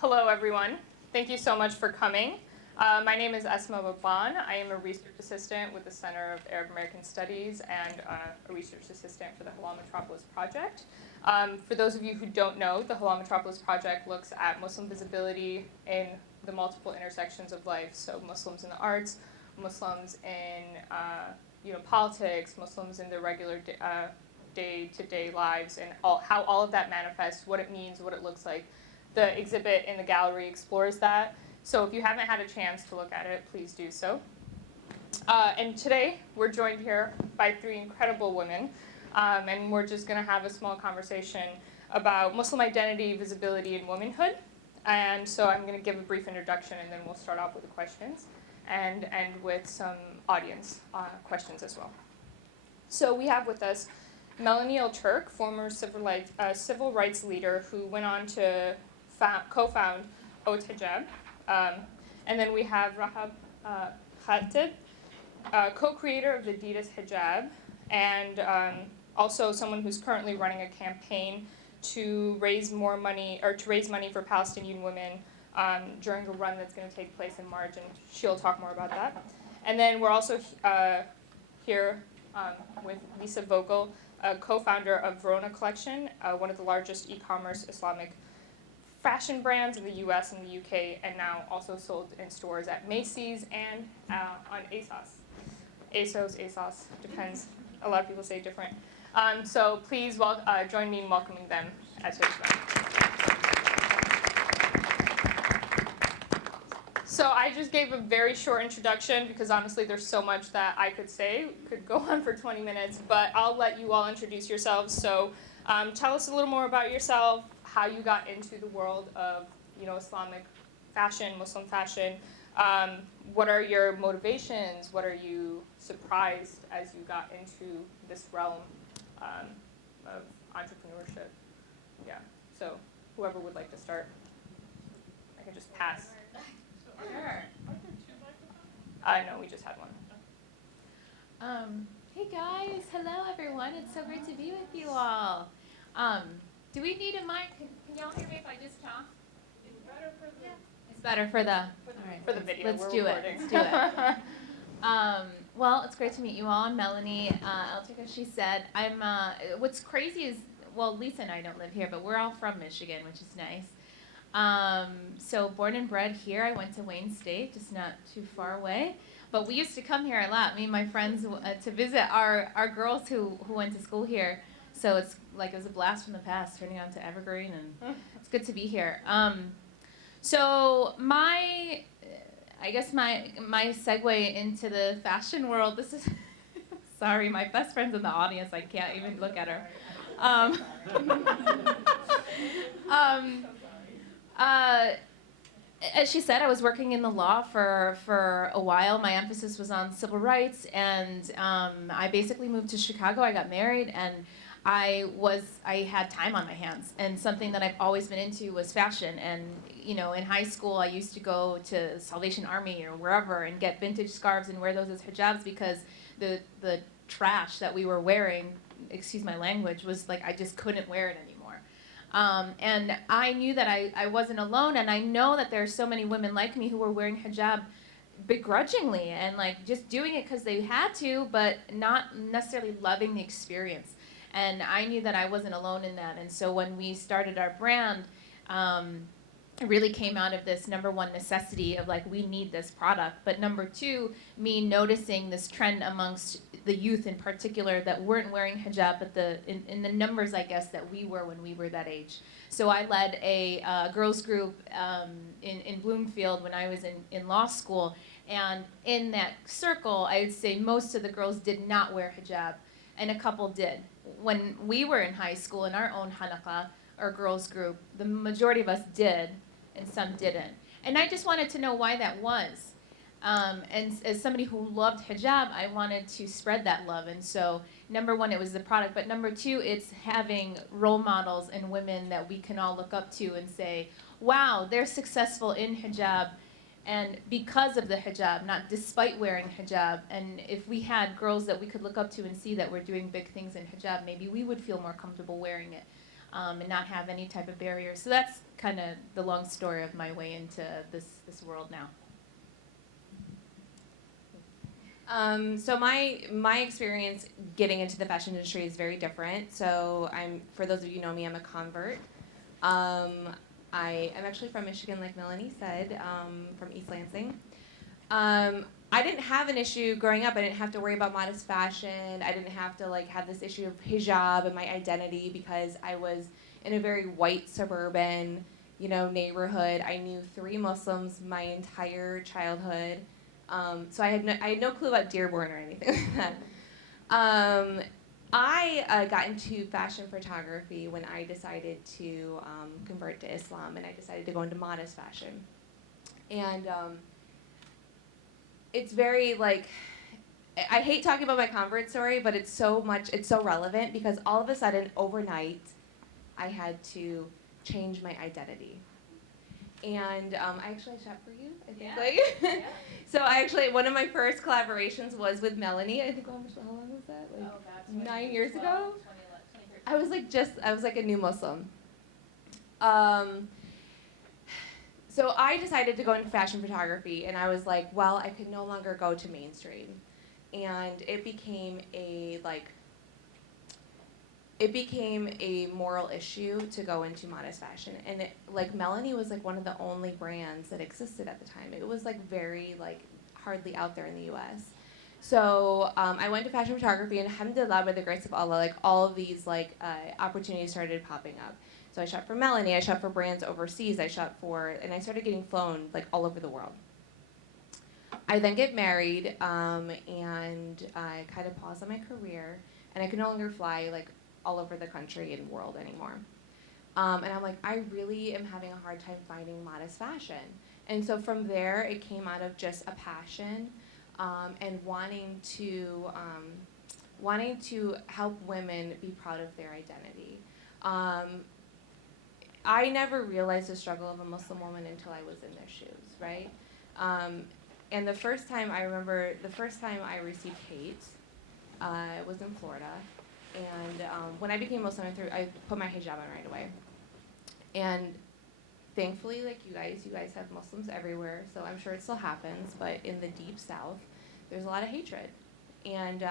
Hello, everyone. Thank you so much for coming. My name is Asma Baban. I am a research assistant with the Center of Arab American Studies and a research assistant for the Halal Metropolis project. For those of you who don't know, the Halal Metropolis project looks at Muslim visibility in the multiple intersections of life. So Muslims in the arts, Muslims in politics, Muslims in their regular day-to-day lives, and how all of that manifests, what it means, what it looks like. The exhibit in the gallery explores that. So if you haven't had a chance to look at it, please do so. And today, we're joined here by three incredible women. And we're just going to have a small conversation about Muslim identity, visibility, and womanhood. And so I'm going to give a brief introduction, and then we'll start off with the questions and end with some audience questions as well. So we have with us Melanie Elturk, former civil rights leader who went on to co-found Haute Hijab. And then we have Rahaf Khatib, co-creator of the Adidas Hijab, and also someone who's currently running a campaign to raise more money, or to raise money for Palestinian women during a run that's going to take place in March, and she'll talk more about that. And then we're also here with Lisa Vogl, co-founder of Verona Collection, one of the largest e-commerce Islamic fashion brands in the US and the UK, and now also sold in stores at Macy's and on ASOS, depends. A lot of people say different. So please join me in welcoming them at today's event. So I just gave a very short introduction because honestly there's so much that I could say. Could go on for 20 minutes, but I'll let you all introduce yourselves. So tell us a little more about yourself, how you got into the world of Islamic fashion, Muslim fashion. What are your motivations? What are you surprised as you got into this realm of entrepreneurship? Yeah, so whoever would like to start. I can just pass. Sure. No, we just had one. Hey guys, hello everyone. It's so great to be with you all. Do we need a mic? Can y'all hear me if I just talk? It's better for the. It's better for the. All right. For the video. Let's do it. Let's do it. Well, it's great to meet you all. I'm Melanie Elturk, as she said. What's crazy is, well, Lisa and I don't live here, but we're all from Michigan, which is nice. So born and bred here. I went to Wayne State, just not too far away. But we used to come here a lot, me and my friends, to visit our girls who went to school here. So it's like it was a blast from the past, turning on to Evergreen, and it's good to be here. So I guess my segue into the fashion world, this is, sorry, my best friend's in the audience, I can't even look at her. As she said, I was working in the law for a while. My emphasis was on civil rights, and I basically moved to Chicago. I got married, and I had time on my hands, and something that I've always been into was fashion. And in high school, I used to go to Salvation Army or wherever and get vintage scarves and wear those as hijabs because the trash that we were wearing, excuse my language, was like I just couldn't wear it anymore. And I knew that I wasn't alone, and I know that there are so many women like me who were wearing hijab begrudgingly and like just doing it because they had to, but not necessarily loving the experience. And I knew that I wasn't alone in that. And so when we started our brand, it really came out of this, number one, necessity of like, we need this product. But number two, me noticing this trend amongst the youth in particular that weren't wearing hijab, but in the numbers, I guess, that we were when we were that age. So I led a girls group in Bloomfield when I was in law school. And in that circle, I would say most of the girls did not wear hijab, and a couple did. When we were in high school, in our own halaqah, or girls group, the majority of us did, and some didn't. And I just wanted to know why that was. And as somebody who loved hijab, I wanted to spread that love. And so, number one, it was the product. But number two, it's having role models and women that we can all look up to and say, wow, they're successful in hijab. And because of the hijab, not despite wearing hijab. And if we had girls that we could look up to and see that we're doing big things in hijab, maybe we would feel more comfortable wearing it. and not have any type of barrier. So that's kind of the long story of my way into this world now. So my experience getting into the fashion industry is very different. So for those of you who know me, I'm a convert. I am actually from Michigan, like Melanie said, from East Lansing. I didn't have an issue growing up. I didn't have to worry about modest fashion. I didn't have to have this issue of hijab and my identity because I was in a very white suburban, neighborhood. I knew 3 Muslims my entire childhood. So I had no clue about Dearborn or anything like that. I got into fashion photography when I decided to convert to Islam, and I decided to go into modest fashion. And it's very I hate talking about my convert story, but it's so relevant because all of a sudden, overnight, I had to change my identity. And I actually shot for you, I think. Yeah. So one of my first collaborations was with Melanie. I think, how long was that? 9 years ago? I was a new Muslim. So I decided to go into fashion photography, and I was like, well, I could no longer go to mainstream. And it became a moral issue to go into modest fashion. And Melanie was one of the only brands that existed at the time. It was very hardly out there in the US. So I went to fashion photography, and alhamdulillah, by the grace of Allah, all of these opportunities started popping up. So I shot for Melanie, I shot for brands overseas, and I started getting flown all over the world. I then get married, and I kind of paused on my career, and I could no longer fly all over the country and world anymore. And I'm I really am having a hard time finding modest fashion. And so from there, it came out of just a passion and wanting to help women be proud of their identity. I never realized the struggle of a Muslim woman until I was in their shoes, right? And the first time I received hate was in Florida. And when I became Muslim, I put my hijab on right away. And thankfully, you guys have Muslims everywhere, so I'm sure it still happens, but in the deep south, there's a lot of hatred. And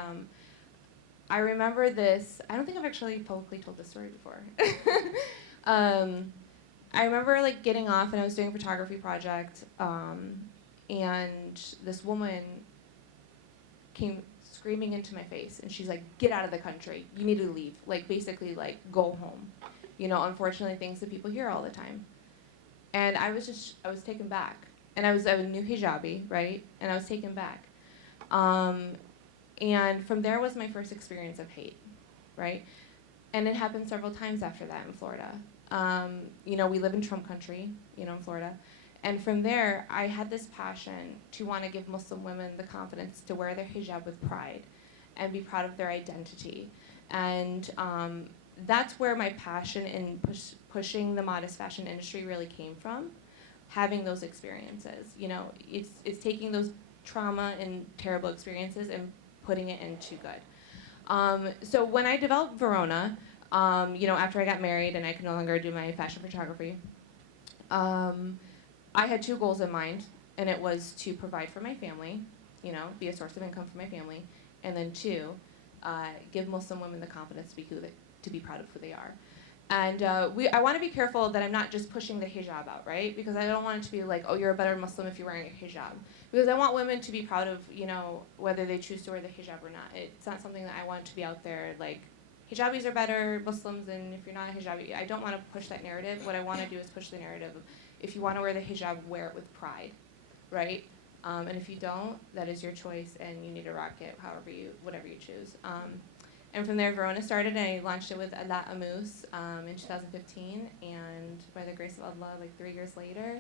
I remember this, I don't think I've actually publicly told this story before. I remember getting off, and I was doing a photography project, and this woman came screaming into my face, and she's like, "Get out of the country. You need to leave. Basically, go home." Unfortunately, things that people hear all the time. And I was taken back. And I was a new hijabi, right? And I was taken back. And from there was my first experience of hate, right? And it happened several times after that in Florida. We live in Trump country, in Florida. And from there, I had this passion to want to give Muslim women the confidence to wear their hijab with pride and be proud of their identity. And that's where my passion in pushing the modest fashion industry really came from, having those experiences. It's taking those trauma and terrible experiences and putting it into good. So when I developed Verona, after I got married and I could no longer do my fashion photography, I had 2 goals in mind, and it was to provide for my family, be a source of income for my family, and then 2, give Muslim women the confidence to be proud of who they are. And I want to be careful that I'm not just pushing the hijab out, right? Because I don't want it to be oh, you're a better Muslim if you're wearing a hijab. Because I want women to be proud of, whether they choose to wear the hijab or not. It's not something that I want to be out there hijabis are better Muslims, and if you're not a hijabi, I don't want to push that narrative. What I want to do is push the narrative of, if you want to wear the hijab, wear it with pride, right? And if you don't, that is your choice, and you need to rock it whatever you choose. And from there, Verona started, and I launched it with Ala Amus in 2015, and by the grace of Allah, 3 years later,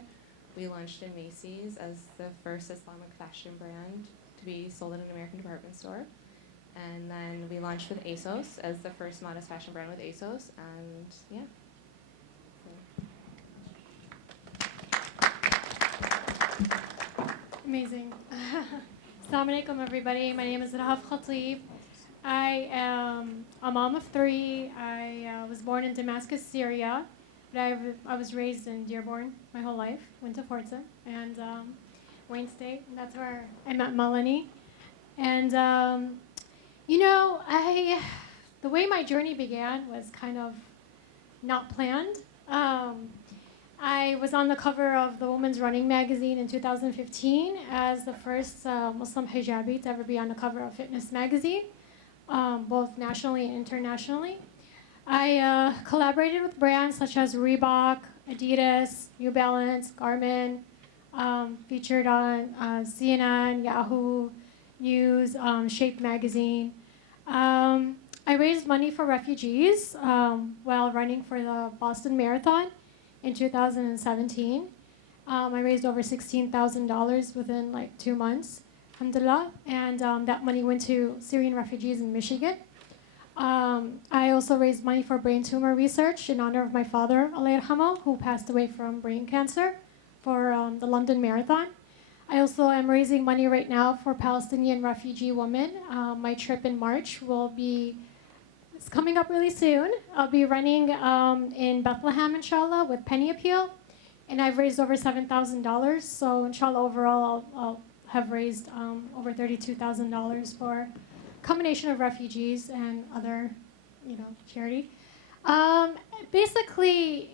we launched in Macy's as the first Islamic fashion brand to be sold in an American department store. And then we launched with ASOS as the first modest fashion brand with ASOS, and yeah. Amazing. Assalamu alaikum, everybody. My name is Rahaf Khatib. I am a mom of 3. I was born in Damascus, Syria, but I was raised in Dearborn my whole life. Went to Forza and Wayne State. And that's where I met Melanie. And the way my journey began was kind of not planned. I was on the cover of the Women's Running magazine in 2015 as the first Muslim hijabi to ever be on the cover of Fitness magazine, both nationally and internationally. I collaborated with brands such as Reebok, Adidas, New Balance, Garmin, featured on CNN, Yahoo News, Shape magazine. I raised money for refugees while running for the Boston Marathon in 2017. I raised over $16,000 within like 2 months, alhamdulillah, and that money went to Syrian refugees in Michigan. I also raised money for brain tumor research in honor of my father, Allah yarhamo, who passed away from brain cancer for the London Marathon. I also am raising money right now for Palestinian refugee women. My trip in March it's coming up really soon. I'll be running in Bethlehem, inshallah, with Penny Appeal. And I've raised over $7,000. So inshallah, overall, I'll have raised over $32,000 for a combination of refugees and other, charity. Basically,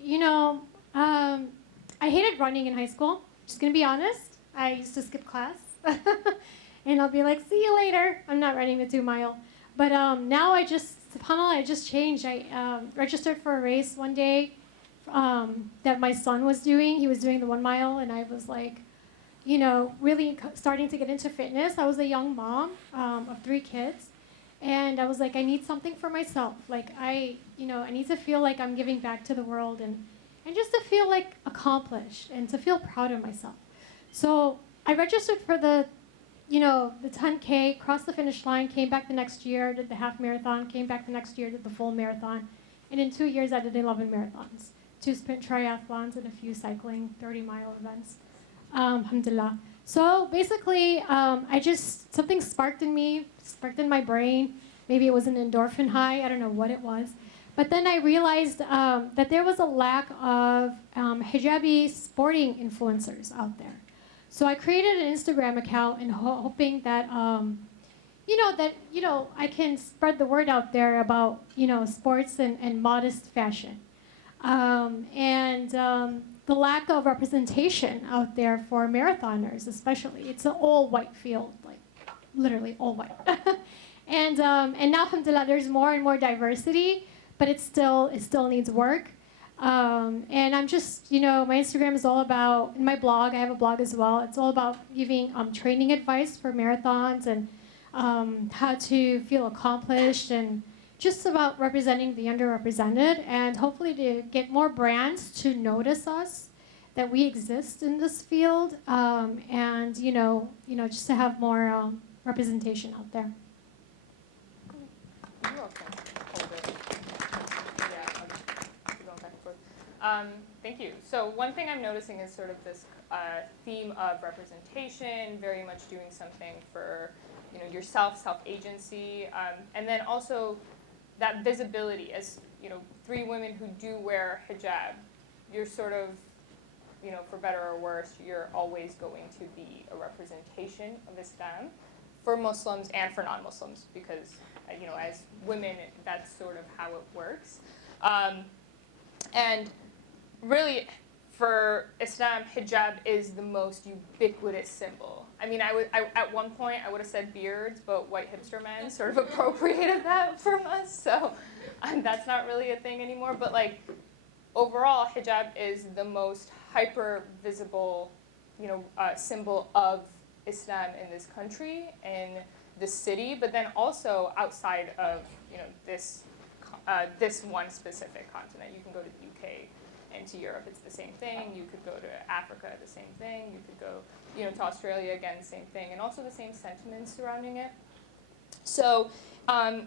I hated running in high school. Just gonna be honest. I used to skip class. And I'll be like, see you later. I'm not running the 2 mile. But now subhanAllah, I just changed. I registered for a race one day that my son was doing. He was doing the 1 mile, and I was like, really starting to get into fitness. I was a young mom of 3 kids, and I was like, I need something for myself. Like I need to feel like I'm giving back to the world, and just to feel like accomplished and to feel proud of myself. So I registered for the 10K, crossed the finish line, came back the next year, did the half marathon, came back the next year, did the full marathon. And in 2 years, I did 11 marathons, 2 sprint triathlons, and a few cycling 30-mile events. Alhamdulillah. So basically, something sparked in me, sparked in my brain. Maybe it was an endorphin high, I don't know what it was. But then I realized that there was a lack of hijabi sporting influencers out there. So I created an Instagram account and hoping that, I can spread the word out there about, sports and modest fashion. The lack of representation out there for marathoners, especially. It's an all-white field, like literally all white. And now, alhamdulillah, there's more and more diversity, but it still needs work. And I'm just, my Instagram is all about, and my blog, I have a blog as well, it's all about giving training advice for marathons and how to feel accomplished and just about representing the underrepresented and hopefully to get more brands to notice us, that we exist in this field, and, just to have more representation out there. You're welcome. Hold it. Yeah, I'll keep going back and forth. Thank you. So one thing I'm noticing is sort of this theme of representation, very much doing something for yourself, self-agency, and then also that visibility as 3 women who do wear hijab. You're sort of, for better or worse, you're always going to be a representation of Islam for Muslims and for non-Muslims because as women, that's sort of how it works. And really, for Islam, hijab is the most ubiquitous symbol. I mean, at one point, I would have said beards, but white hipster men sort of appropriated that from us, so that's not really a thing anymore. But overall, hijab is the most hyper-visible, symbol of Islam in this country, in this city, but then also outside of, this one specific continent. You can go to the UK and to Europe, it's the same thing. You could go to Africa, the same thing. You could go, to Australia, again, same thing, and also the same sentiments surrounding it. So,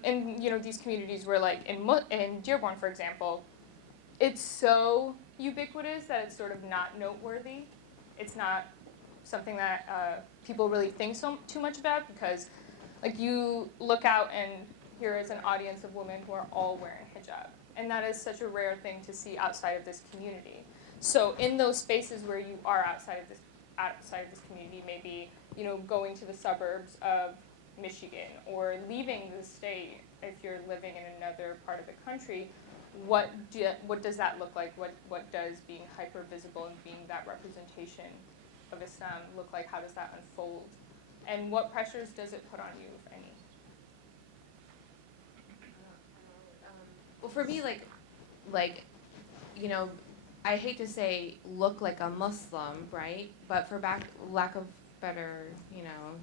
in these communities where, in Dearborn, for example, it's so ubiquitous that it's sort of not noteworthy. It's not something that people really think too much about because, you look out and here is an audience of women who are all wearing hijab. And that is such a rare thing to see outside of this community. So in those spaces where you are outside of this community, maybe, you know, going to the suburbs of Michigan or leaving the state if you're living in another part of the country, what does that look like? What does being hyper visible and being that representation of Islam look like? How does that unfold? And what pressures does it put on you, if any? Well, for me, like, you know, I hate to say look like a Muslim, right? But for lack of better, you know,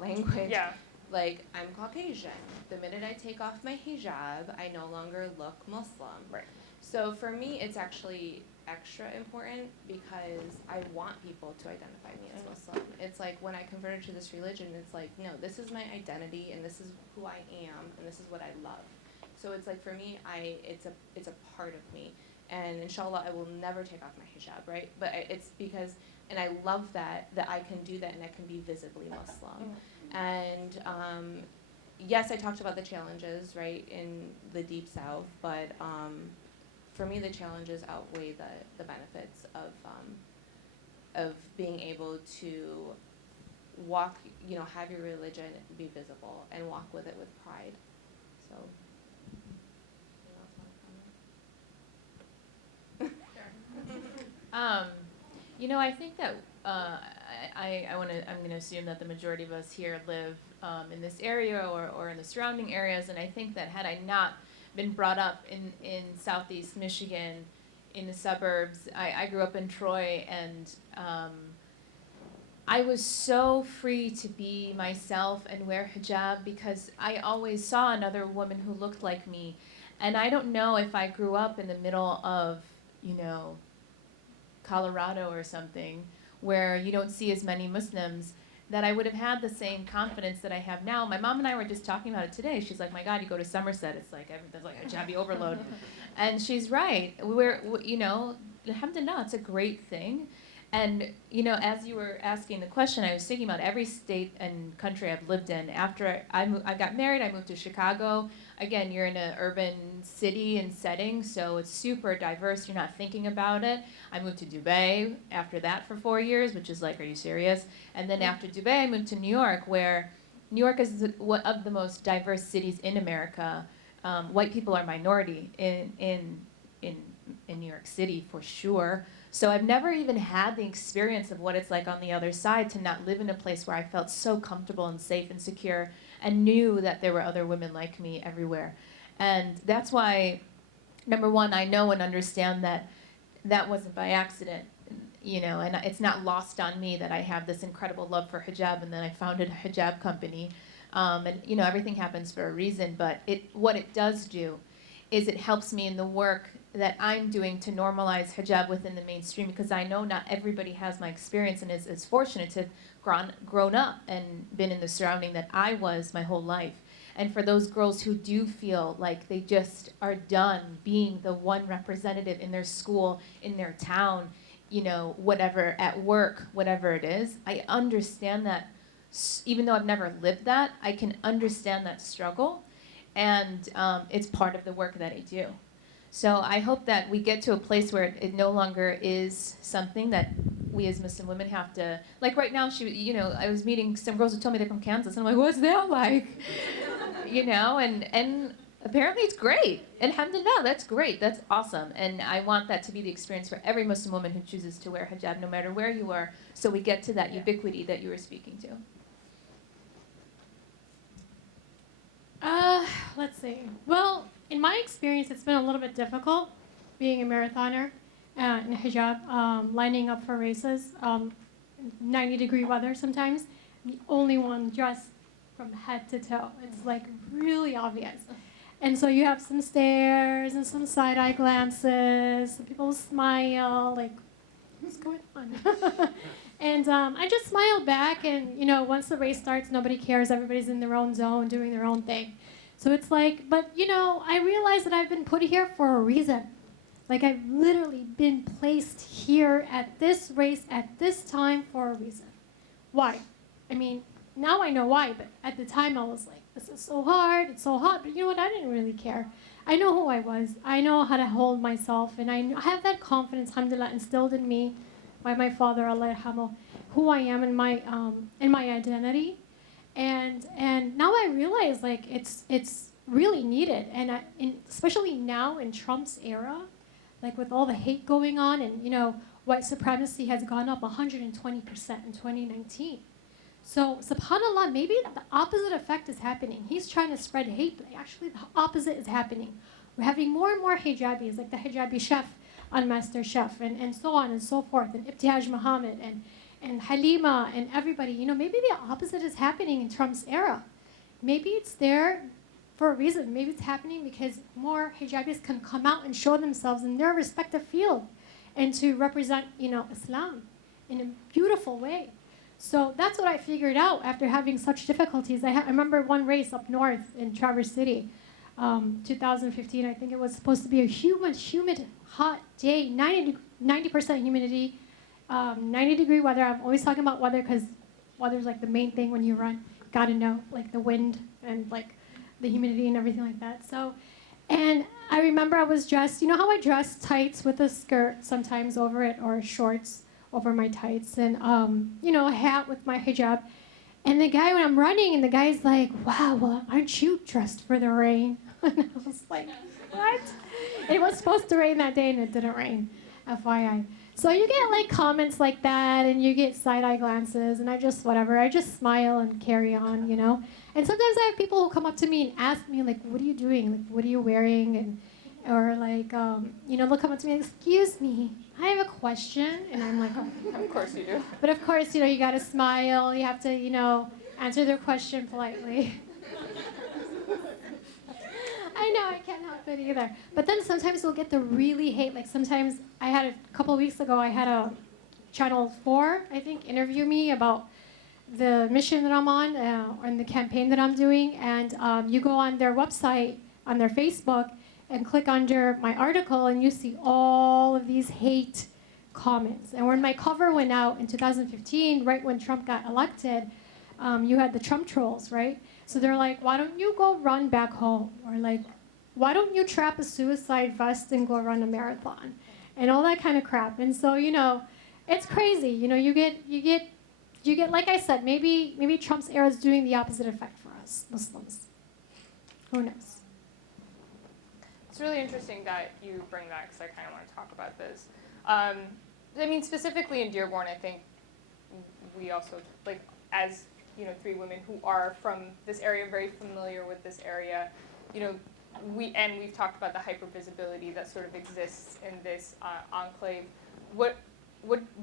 language, Yeah. like, I'm Caucasian. The minute I take off my hijab, I no longer look Muslim. Right. So for me, it's actually extra important because I want people to identify me as Muslim. It's like when I converted to this religion, it's like, no, this is my identity and this is who I am and this is what I love. So it's like for me, it's a part of me, and inshallah, I will never take off my hijab, right? But it's because, and I love that I can do that and I can be visibly Muslim. And yes, I talked about the challenges, right, in the Deep South, but for me, the challenges outweigh the benefits of being able to walk, you know, have your religion be visible and walk with it with pride. So. You know, I think that I'm going to assume that the majority of us here live in this area or in the surrounding areas, and I think that had I not been brought up in Southeast Michigan, in the suburbs, I grew up in Troy, and I was so free to be myself and wear hijab because I always saw another woman who looked like me, and I don't know if I grew up in the middle of, you know, Colorado or something, where you don't see as many Muslims, that I would have had the same confidence that I have now. My mom and I were just talking about it today. She's like, my God, you go to Somerset, it's like everything's like hijabi overload. And she's right. You know, alhamdulillah, it's a great thing. And, you know, as you were asking the question, I was thinking about every state and country I've lived in. After I got married, I moved to Chicago. Again, you're in an urban city and setting, so it's super diverse. You're not thinking about it. I moved to Dubai after that for 4 years, which is like, are you serious? And then after Dubai, I moved to New York, where New York is one of the most diverse cities in America. White people are minority in New York City, for sure. So I've never even had the experience of what it's like on the other side to not live in a place where I felt so comfortable and safe and secure and knew that there were other women like me everywhere. And that's why, number one, I know and understand that that wasn't by accident, you know, and it's not lost on me that I have this incredible love for hijab, and then I founded a hijab company. And, you know, everything happens for a reason, but what it does do is it helps me in the work that I'm doing to normalize hijab within the mainstream, because I know not everybody has my experience and is fortunate to have grown up and been in the surrounding that I was my whole life. And for those girls who do feel like they just are done being the one representative in their school, in their town, you know, whatever, at work, whatever it is, I understand that. Even though I've never lived that, I can understand that struggle, and it's part of the work that I do. So I hope that we get to a place where it no longer is something that we as Muslim women have to, like right now, you know, I was meeting some girls who told me they're from Kansas, and I'm like, what's that like? You know, and apparently it's great. Alhamdulillah, that's great, that's awesome. And I want that to be the experience for every Muslim woman who chooses to wear hijab, no matter where you are, so we get to that ubiquity that you were speaking to. Let's see. Well, in my experience, it's been a little bit difficult being a marathoner in hijab, lining up for races, 90-degree weather sometimes. I'm the only one dressed from head to toe. It's like really obvious. And so you have some stares and some side-eye glances. Some people smile, like, what's going on? And I just smiled back, and, you know, once the race starts, nobody cares. Everybody's in their own zone, doing their own thing. So it's like, but, you know, I realize that I've been put here for a reason. Like, I've literally been placed here at this race at this time for a reason. Why? I mean, now I know why, but at the time I was like, This is so hard. It's so hot. But you know what? I didn't really care. I know who I was. I know how to hold myself, and I have that confidence, alhamdulillah, instilled in me by my father, Allah yarhamu, who I am in my identity. And now I realize like it's really needed, and especially now in Trump's era, like with all the hate going on, and white supremacy has gone up 120% in 2019. So subhanallah, maybe the opposite effect is happening. He's trying to spread hate, but actually the opposite is happening. We're having more and more hijabis, like the hijabi chef on Master Chef, and so on and so forth, and Ibtihaj Muhammad, and Halima, and everybody. Maybe the opposite is happening in Trump's era. Maybe it's there for a reason. Maybe it's happening because more hijabis can come out and show themselves in their respective field and to represent, Islam in a beautiful way. So that's what I figured out after having such difficulties. I remember one race up north in Traverse City, 2015. I think it was supposed to be a humid, hot day, 90% humidity, 90-degree weather. I'm always talking about weather because weather's like the main thing when you run. Gotta know, like the wind and like the humidity and everything like that. So, and I remember I was dressed, you know how I dress tights with a skirt sometimes over it, or shorts over my tights, and a hat with my hijab. And the guy, when I'm running, and the guy's like, wow, well, aren't you dressed for the rain? And I was like, what? It was supposed to rain that day, and it didn't rain, FYI. So you get like comments like that, and you get side-eye glances, and I just smile and carry on, And sometimes I have people who come up to me and ask me, like, what are you doing? Like, what are you wearing? Or like, they'll come up to me, excuse me, I have a question. And I'm like, oh. Of course you do. But of course, you got to smile. You have to, answer their question politely. I know, I can't help it either. But then sometimes we'll get the really hate. Like sometimes a couple of weeks ago, I had a Channel 4, I think, interview me about the mission that I'm on and the campaign that I'm doing. And you go on their website, on their Facebook, and click under my article, and you see all of these hate comments. And when my cover went out in 2015, right when Trump got elected, you had the Trump trolls, right? So they're like, why don't you go run back home? Or like, why don't you trap a suicide vest and go run a marathon? And all that kind of crap. And so, it's crazy. You get, like I said, maybe Trump's era is doing the opposite effect for us, Muslims. Who knows? It's really interesting that you bring that because I kind of want to talk about this. Specifically in Dearborn, I think we also, like, as, three women who are from this area, very familiar with this area, we've talked about the hypervisibility that sort of exists in this enclave. What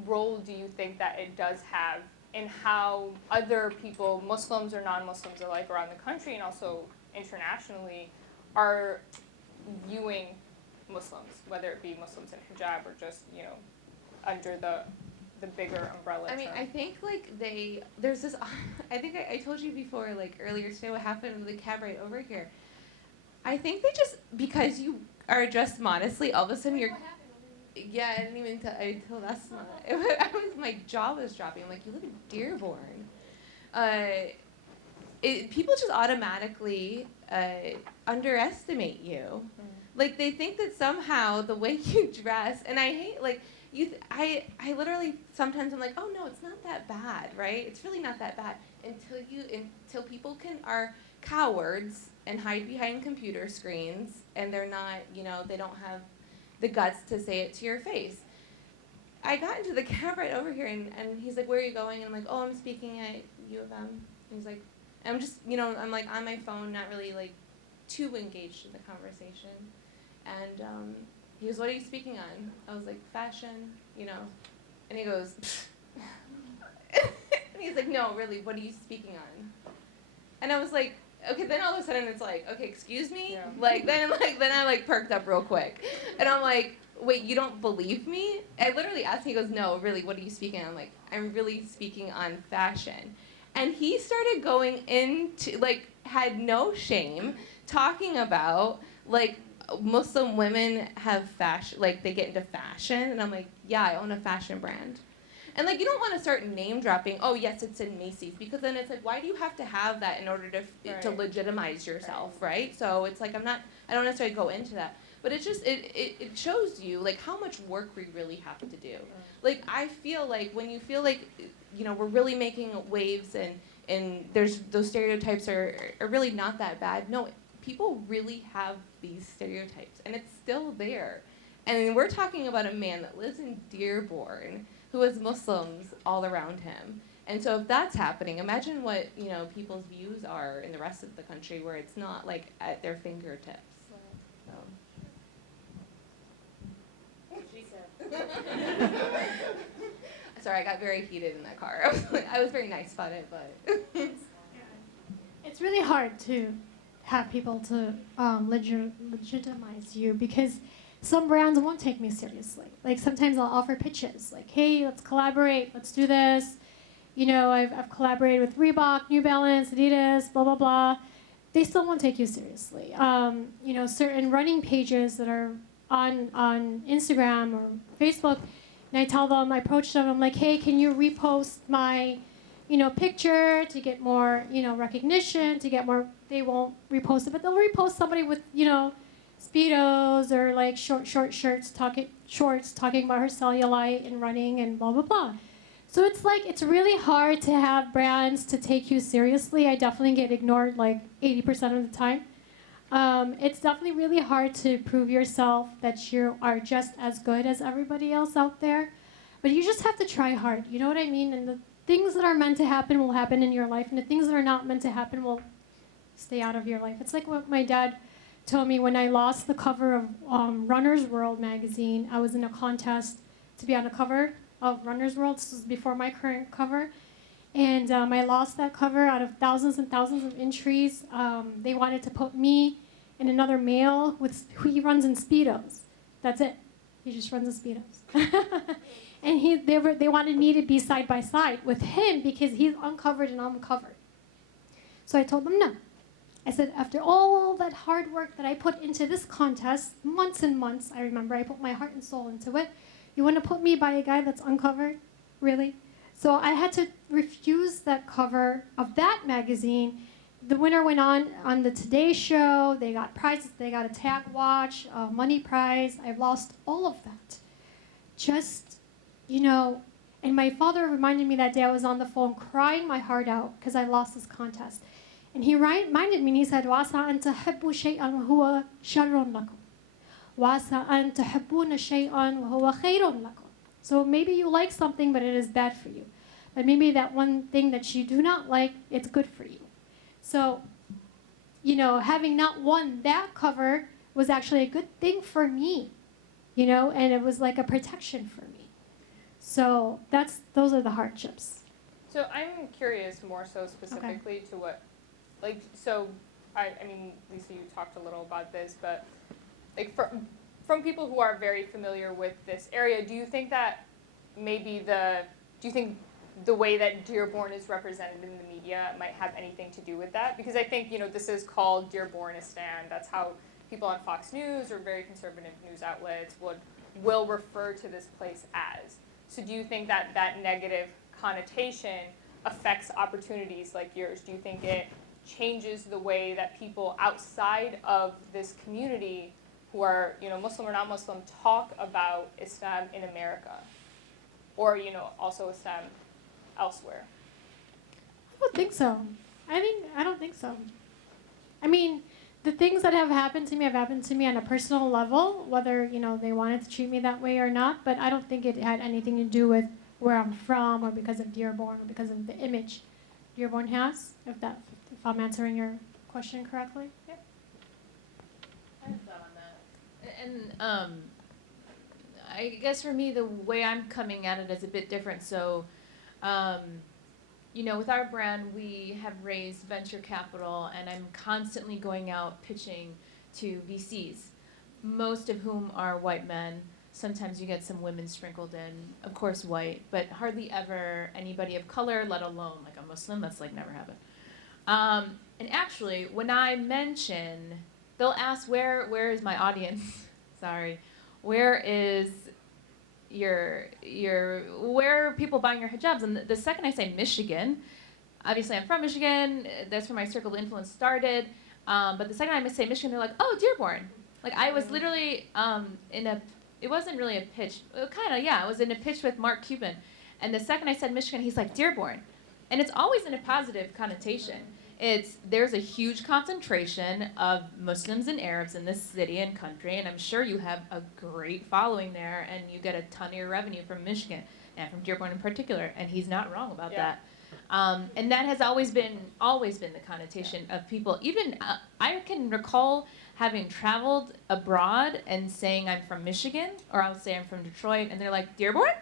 role do you think that it does have in how other people, Muslims or non-Muslims alike around the country and also internationally, are viewing Muslims, whether it be Muslims in hijab or just, under the bigger umbrella term? I think like there's this, I think I told you before, like earlier today, what happened with the cab right over here. I think they just, because you are dressed modestly, all of a sudden you're, yeah, I didn't even tell Asma. My jaw was dropping. I'm like, you live in Dearborn. People just automatically underestimate you. Mm-hmm. Like they think that somehow the way you dress, and I hate like I literally sometimes I'm like, oh no, it's not that bad, right? It's really not that bad until people are cowards and hide behind computer screens, and they're not, they don't have the guts to say it to your face. I got into the cab right over here, and he's like, where are you going? And I'm like, oh, I'm speaking at U of M. And he's like, I'm just, I'm like on my phone, not really like too engaged in the conversation. And he goes, what are you speaking on? I was like, fashion, And he goes, and he's like, no, really, what are you speaking on? And I was like, okay, then all of a sudden it's like, okay, excuse me? Yeah. Then I perked up real quick. And I'm like, wait, you don't believe me? I literally asked him, he goes, no, really, what are you speaking on? I'm like, I'm really speaking on fashion. And he started going into, had no shame, talking about, Muslim women have fashion, they get into fashion. And I'm like, yeah, I own a fashion brand. And like, you don't want to start name dropping, oh yes, it's in Macy's, because then it's like, why do you have to have that in order to Right. legitimize yourself, right? So it's like, I don't necessarily go into that. But it just, it shows you like how much work we really have to do. Like, I feel like when you feel like, you know, we're really making waves and there's those stereotypes are really not that bad. No, people really have these stereotypes, and it's still there. And we're talking about a man that lives in Dearborn who has Muslims all around him. And so if that's happening, imagine what, you know, people's views are in the rest of the country where it's not like at their fingertips. So. Sorry, I got very heated in that car. I was very nice about it, but. It's really hard to have people to legitimize you because some brands won't take me seriously. Like sometimes I'll offer pitches, like, hey, let's collaborate, let's do this. You know, I've collaborated with Reebok, New Balance, Adidas, blah, blah, blah. They still won't take you seriously. You know, certain running pages that are on Instagram or Facebook, and I tell them, I approach them, I'm like, hey, can you repost my, you know, picture to get more, you know, recognition, to get more, they won't repost it, but they'll repost somebody with, you know, Speedos or like short shorts talking about her cellulite and running and blah, blah, blah. So it's like, it's really hard to have brands to take you seriously. I definitely get ignored like 80% of the time. It's definitely really hard to prove yourself that you are just as good as everybody else out there. But you just have to try hard, you know what I mean? And the things that are meant to happen will happen in your life, and the things that are not meant to happen will stay out of your life. It's like what my dad told me when I lost the cover of Runner's World magazine. I was in a contest to be on the cover of Runner's World. This was before my current cover. And I lost that cover out of thousands and thousands of entries. They wanted to put me and another male who he runs in Speedos. That's it. He just runs in Speedos. And they wanted me to be side by side with him because he's uncovered and I'm covered. So I told them no. I said, after all that hard work that I put into this contest, months and months, I remember I put my heart and soul into it, you want to put me by a guy that's uncovered? Really? So I had to refuse that cover of that magazine. The winner went on the Today Show. They got prizes. They got a tag watch, a money prize. I've lost all of that. Just, you know, and my father reminded me that day I was on the phone crying my heart out because I lost this contest. And he reminded me, and he said, وَعَسَىٰ أَن تَحِبُّوا شَيْئًا وَهُوَ شَرٌ لَكُمْ وَعَسَىٰ أَن تَحِبُّونَ شَيْئًا وَهُوَ خَيْرٌ لَكُمْ. So maybe you like something, but it is bad for you. But maybe that one thing that you do not like, it's good for you. So, you know, having not won that cover was actually a good thing for me, you know, and it was like a protection for me. So those are the hardships. So I'm curious more so specifically to what, like, so I mean, Lisa, you talked a little about this, but like from people who are very familiar with this area, do you think that maybe the way that Dearborn is represented in the media might have anything to do with that? Because I think, you know, this is called Dearbornistan. That's how people on Fox News or very conservative news outlets will refer to this place as. So do you think that that negative connotation affects opportunities like yours? Do you think it changes the way that people outside of this community who are, you know, Muslim or not Muslim, talk about Islam in America? Or, you know, also Islam elsewhere? I don't think so. I don't think so. I mean, the things that have happened to me on a personal level, whether, you know, they wanted to treat me that way or not, but I don't think it had anything to do with where I'm from or because of Dearborn or because of the image Dearborn has, if I'm answering your question correctly. Yeah. I have a thought on that. And I guess for me, the way I'm coming at it is a bit different. So, you know, with our brand, we have raised venture capital, and I'm constantly going out pitching to VCs, most of whom are white men. Sometimes you get some women sprinkled in, of course white, but hardly ever anybody of color, let alone like a Muslim. That's like never happened. And actually, when I mention, they'll ask, where is my audience? Sorry. Where is where are people buying your hijabs? And the second I say Michigan, obviously I'm from Michigan. That's where my circle of influence started. But the second I say Michigan, they're like, oh, Dearborn. Like I was literally it wasn't really a pitch. Kind of, yeah. I was in a pitch with Mark Cuban. And the second I said Michigan, he's like, Dearborn. And it's always in a positive connotation. There's a huge concentration of Muslims and Arabs in this city and country, and I'm sure you have a great following there, and you get a ton of your revenue from Michigan, and from Dearborn in particular, and he's not wrong about that. And that has always been the connotation of people. Even I can recall having traveled abroad and saying I'm from Michigan, or I'll say I'm from Detroit, and they're like, Dearborn?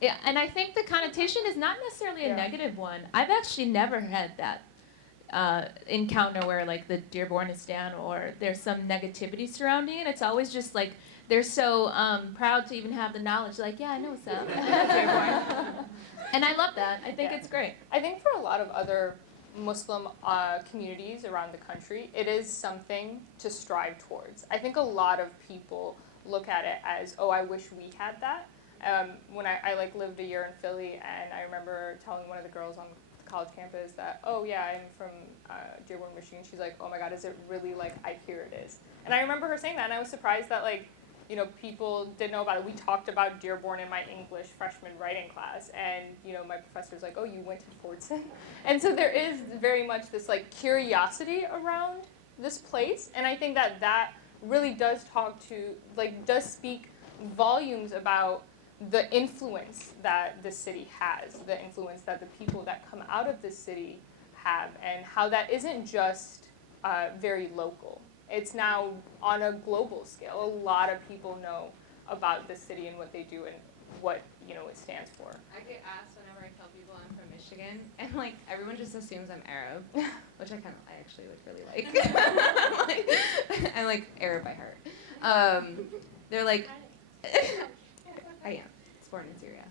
Yeah, and I think the connotation is not necessarily a negative one. I've actually never had that encounter where like the Dearborn is down or there's some negativity surrounding it. It's always just like they're so proud to even have the knowledge. Like, yeah, I know what's up. Dearborn. And I love that. I think it's great. I think for a lot of other Muslim communities around the country, it is something to strive towards. I think a lot of people look at it as, oh, I wish we had that. When I like lived a year in Philly, and I remember telling one of the girls on the college campus that, oh yeah, I'm from Dearborn, Michigan. She's like, oh my God, is it really like I hear it is? And I remember her saying that, and I was surprised that like, you know, people didn't know about it. We talked about Dearborn in my English freshman writing class, and you know, my professor's like, oh, you went to Fordson? And so there is very much this like curiosity around this place, and I think that that really does does speak volumes about the influence that the city has, the influence that the people that come out of this city have, and how that isn't just very local. It's now on a global scale. A lot of people know about the city and what they do and what, you know, it stands for. I get asked whenever I tell people I'm from Michigan, and like everyone just assumes I'm Arab, which I actually like really like. I'm like Arab by heart. They're like, I am. It's born in Syria.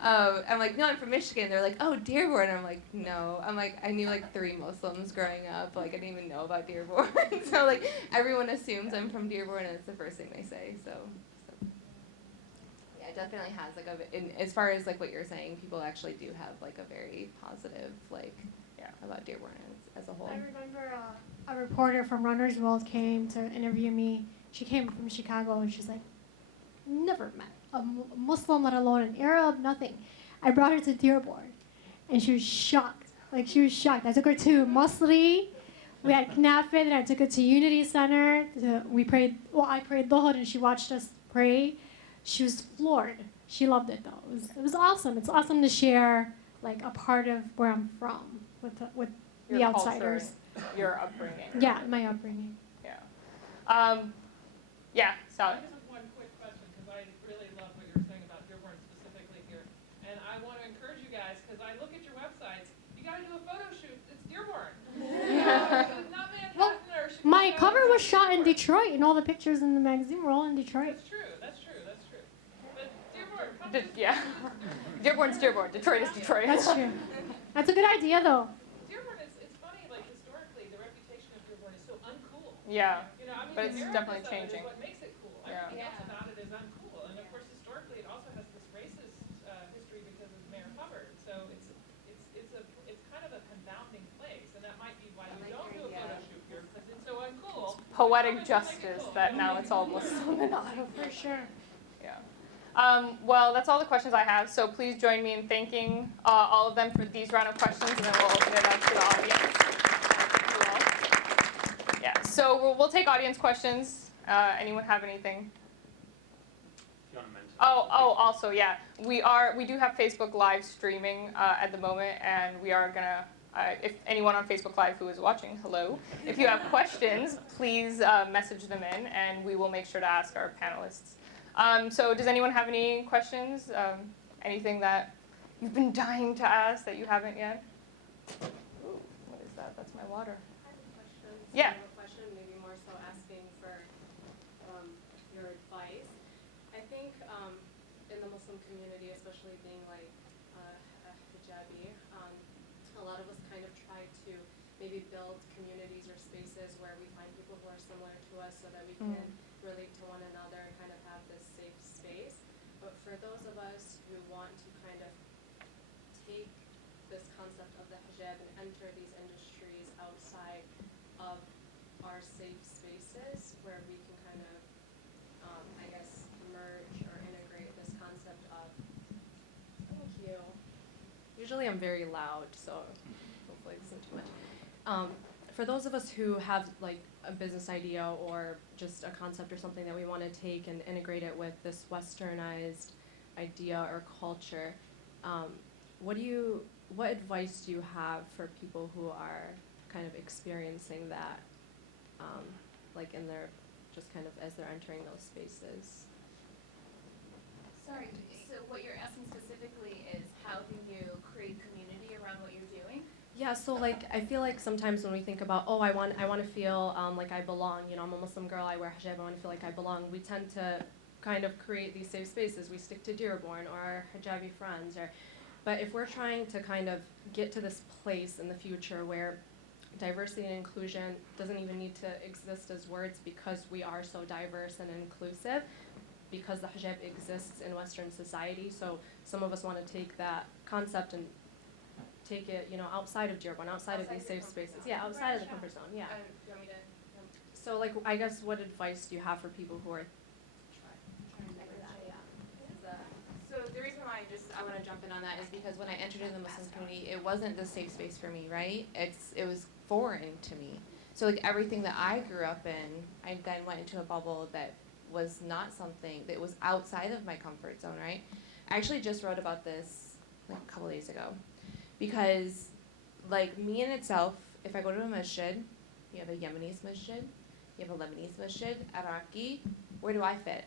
I'm like, no, I'm from Michigan. They're like, oh, Dearborn. I'm like, no. I'm like, I knew like 3 Muslims growing up. Like, I didn't even know about Dearborn. So like, everyone assumes I'm from Dearborn, and it's the first thing they say. So. Yeah, it definitely has like as far as like what you're saying, people actually do have like a very positive about Dearborn as a whole. I remember a reporter from Runner's World came to interview me. She came from Chicago, and she's like, never met a Muslim, let alone an Arab, nothing. I brought her to Dearborn, and she was shocked. Like, she was shocked. I took her to Masri. We had Knafid, and I took her to Unity Center. I prayed Dhuhr, and she watched us pray. She was floored. She loved it, though. It was awesome. It's awesome to share, like, a part of where I'm from with the outsiders. Culture, your upbringing. Yeah, my upbringing. Yeah. Yeah, Sally. I just have one quick question, because I really love what you're saying about Dearborn specifically here. And I want to encourage you guys, because I look at your websites, you got to do a photo shoot. It's Dearborn. Not Manhattan or Chicago. My cover was shot in Detroit, and all the pictures in the magazine were all in Detroit. That's true. But Dearborn, come Yeah. Dearborn's Dearborn. Detroit is Detroit. That's true. That's a good idea, though. Dearborn it's funny, like historically, the reputation of Dearborn is so uncool. Yeah. You know, I mean, But it's the definitely Arabness of it changing. is what makes it cool. Yeah. Everything else about it is uncool. And of course, historically, it also has this racist history because of Mayor Hubbard. So it's kind of a confounding place, and that might be why we don't do a photo shoot here, because it's so uncool. Poetic justice that now it's all Muslim and not. For sure. Yeah. Well, that's all the questions I have. So please join me in thanking all of them for these round of questions, and then we'll open it up to the audience. Yeah. So we'll take audience questions. Anyone have anything? You want to mention? Also, yeah, we do have Facebook Live streaming at the moment, and we are gonna. If anyone on Facebook Live who is watching, hello. If you have questions, please message them in, and we will make sure to ask our panelists. So does anyone have any questions? Anything that you've been dying to ask that you haven't yet? Ooh, what is that? That's my water. I have a question. Yeah. I have a question, maybe more so asking for your advice. I think in the Muslim community, especially being like a hijabi, a lot of us kind of try to maybe build communities or spaces where we find people who are similar to us so that we can relate to one another and kind of have space. But for those of us who want to kind of take this concept of the hijab and enter these industries outside of our safe spaces, where we can kind of, I guess, merge or integrate this concept of, thank you. Usually I'm very loud, so hopefully it isn't too much. For those of us who have like a business idea or just a concept or something that we want to take and integrate it with this westernized idea or culture, what advice do you have for people who are kind of experiencing that, like in their, just kind of as they're entering those spaces? Sorry, so what you're asking specifically is how do you create community around what you're doing? Yeah, so like I feel like sometimes when we think about, oh, I want to feel like I belong, you know, I'm a Muslim girl, I wear hijab, I want to feel like I belong, we tend to kind of create these safe spaces. We stick to Dearborn or our hijabi friends, but if we're trying to kind of get to this place in the future where diversity and inclusion doesn't even need to exist as words because we are so diverse and inclusive, because the hijab exists in Western society, so some of us want to take that concept and take it, you know, outside of Dearborn, outside of these safe spaces. Yeah, outside of the comfort zone, yeah. Do you want me to? So like, I guess what advice do you have for people who are So the reason why I want to jump in on that is because when I entered in the Muslim community, it wasn't the safe space for me, right? It was foreign to me. So like everything that I grew up in, I then went into a bubble that was not something that was outside of my comfort zone, right? I actually just wrote about this like a couple days ago, because like me in itself, if I go to a masjid, you have a Yemenis masjid, you have a Lebanese masjid, Iraqi, where do I fit,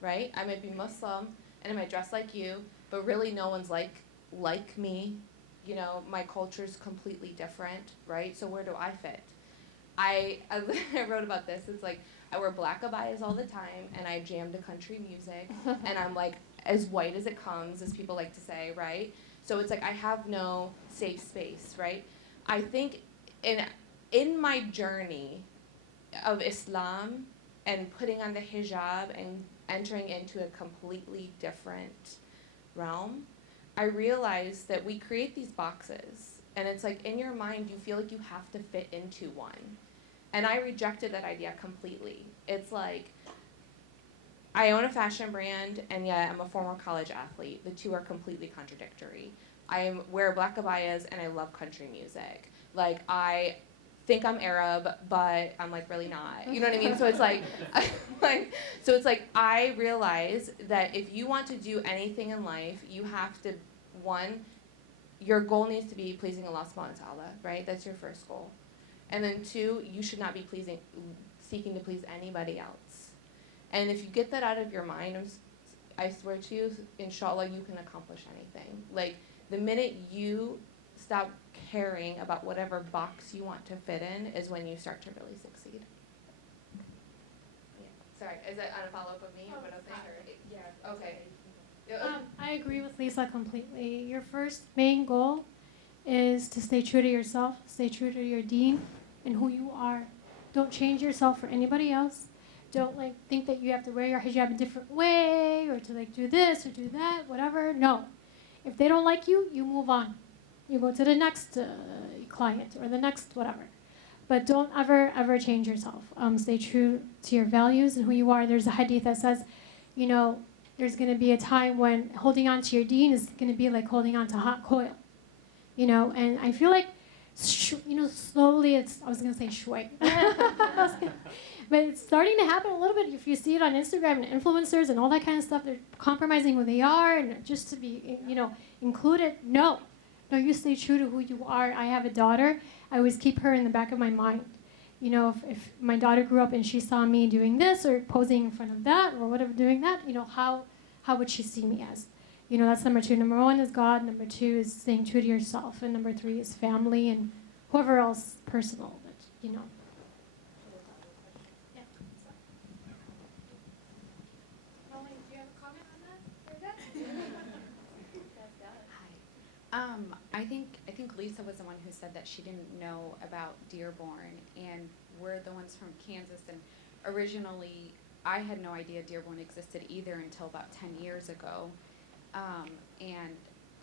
right? I might be Muslim and I might dress like you, but really no one's like me. You know, my culture's completely different, right? So where do I fit? I wrote about this. It's like I wear black abayas all the time and I jam to country music and I'm like as white as it comes, as people like to say, right? So it's like I have no safe space, right? I think in my journey of Islam and putting on the hijab and entering into a completely different realm, I realized that we create these boxes, and it's like in your mind you feel like you have to fit into one. And I rejected that idea completely. It's like, I own a fashion brand, and yet I'm a former college athlete. The two are completely contradictory. I wear black abayas, and I love country music. Like, I think I'm Arab, but I'm like really not. You know what I mean? So it's like, I realize that if you want to do anything in life, you have to, one, your goal needs to be pleasing Allah subhanahu wa ta'ala, right? That's your first goal. And then two, you should not be seeking to please anybody else. And if you get that out of your mind, I swear to you, inshallah, you can accomplish anything. Like, the minute you stop caring about whatever box you want to fit in is when you start to really succeed. Yeah. Sorry, is that on a follow-up with me? Yeah. Okay. I agree with Lisa completely. Your first main goal is to stay true to yourself, stay true to your deen and who you are. Don't change yourself for anybody else. Don't like think that you have to wear your hijab a different way or to like do this or do that, whatever. No. If they don't like you, you move on. You go to the next client or the next whatever. But don't ever change yourself. Stay true to your values and who you are. There's a hadith that says, you know, there's going to be a time when holding on to your deen is going to be like holding on to hot coal. You know, and I feel like, slowly I was going to say shway. But it's starting to happen a little bit. If you see it on Instagram and influencers and all that kind of stuff, they're compromising who they are and just to be, included. No, you stay true to who you are. I have a daughter. I always keep her in the back of my mind. You know, if my daughter grew up and she saw me doing this or posing in front of that or whatever, doing that, how would she see me as? That's number two. Number one is God. Number two is staying true to yourself. And number three is family and whoever else personal that, Yeah. Melanie, do you have a comment on that? I think Lisa was the one who said that she didn't know about Dearborn, and we're the ones from Kansas, and originally I had no idea Dearborn existed either until about 10 years ago. And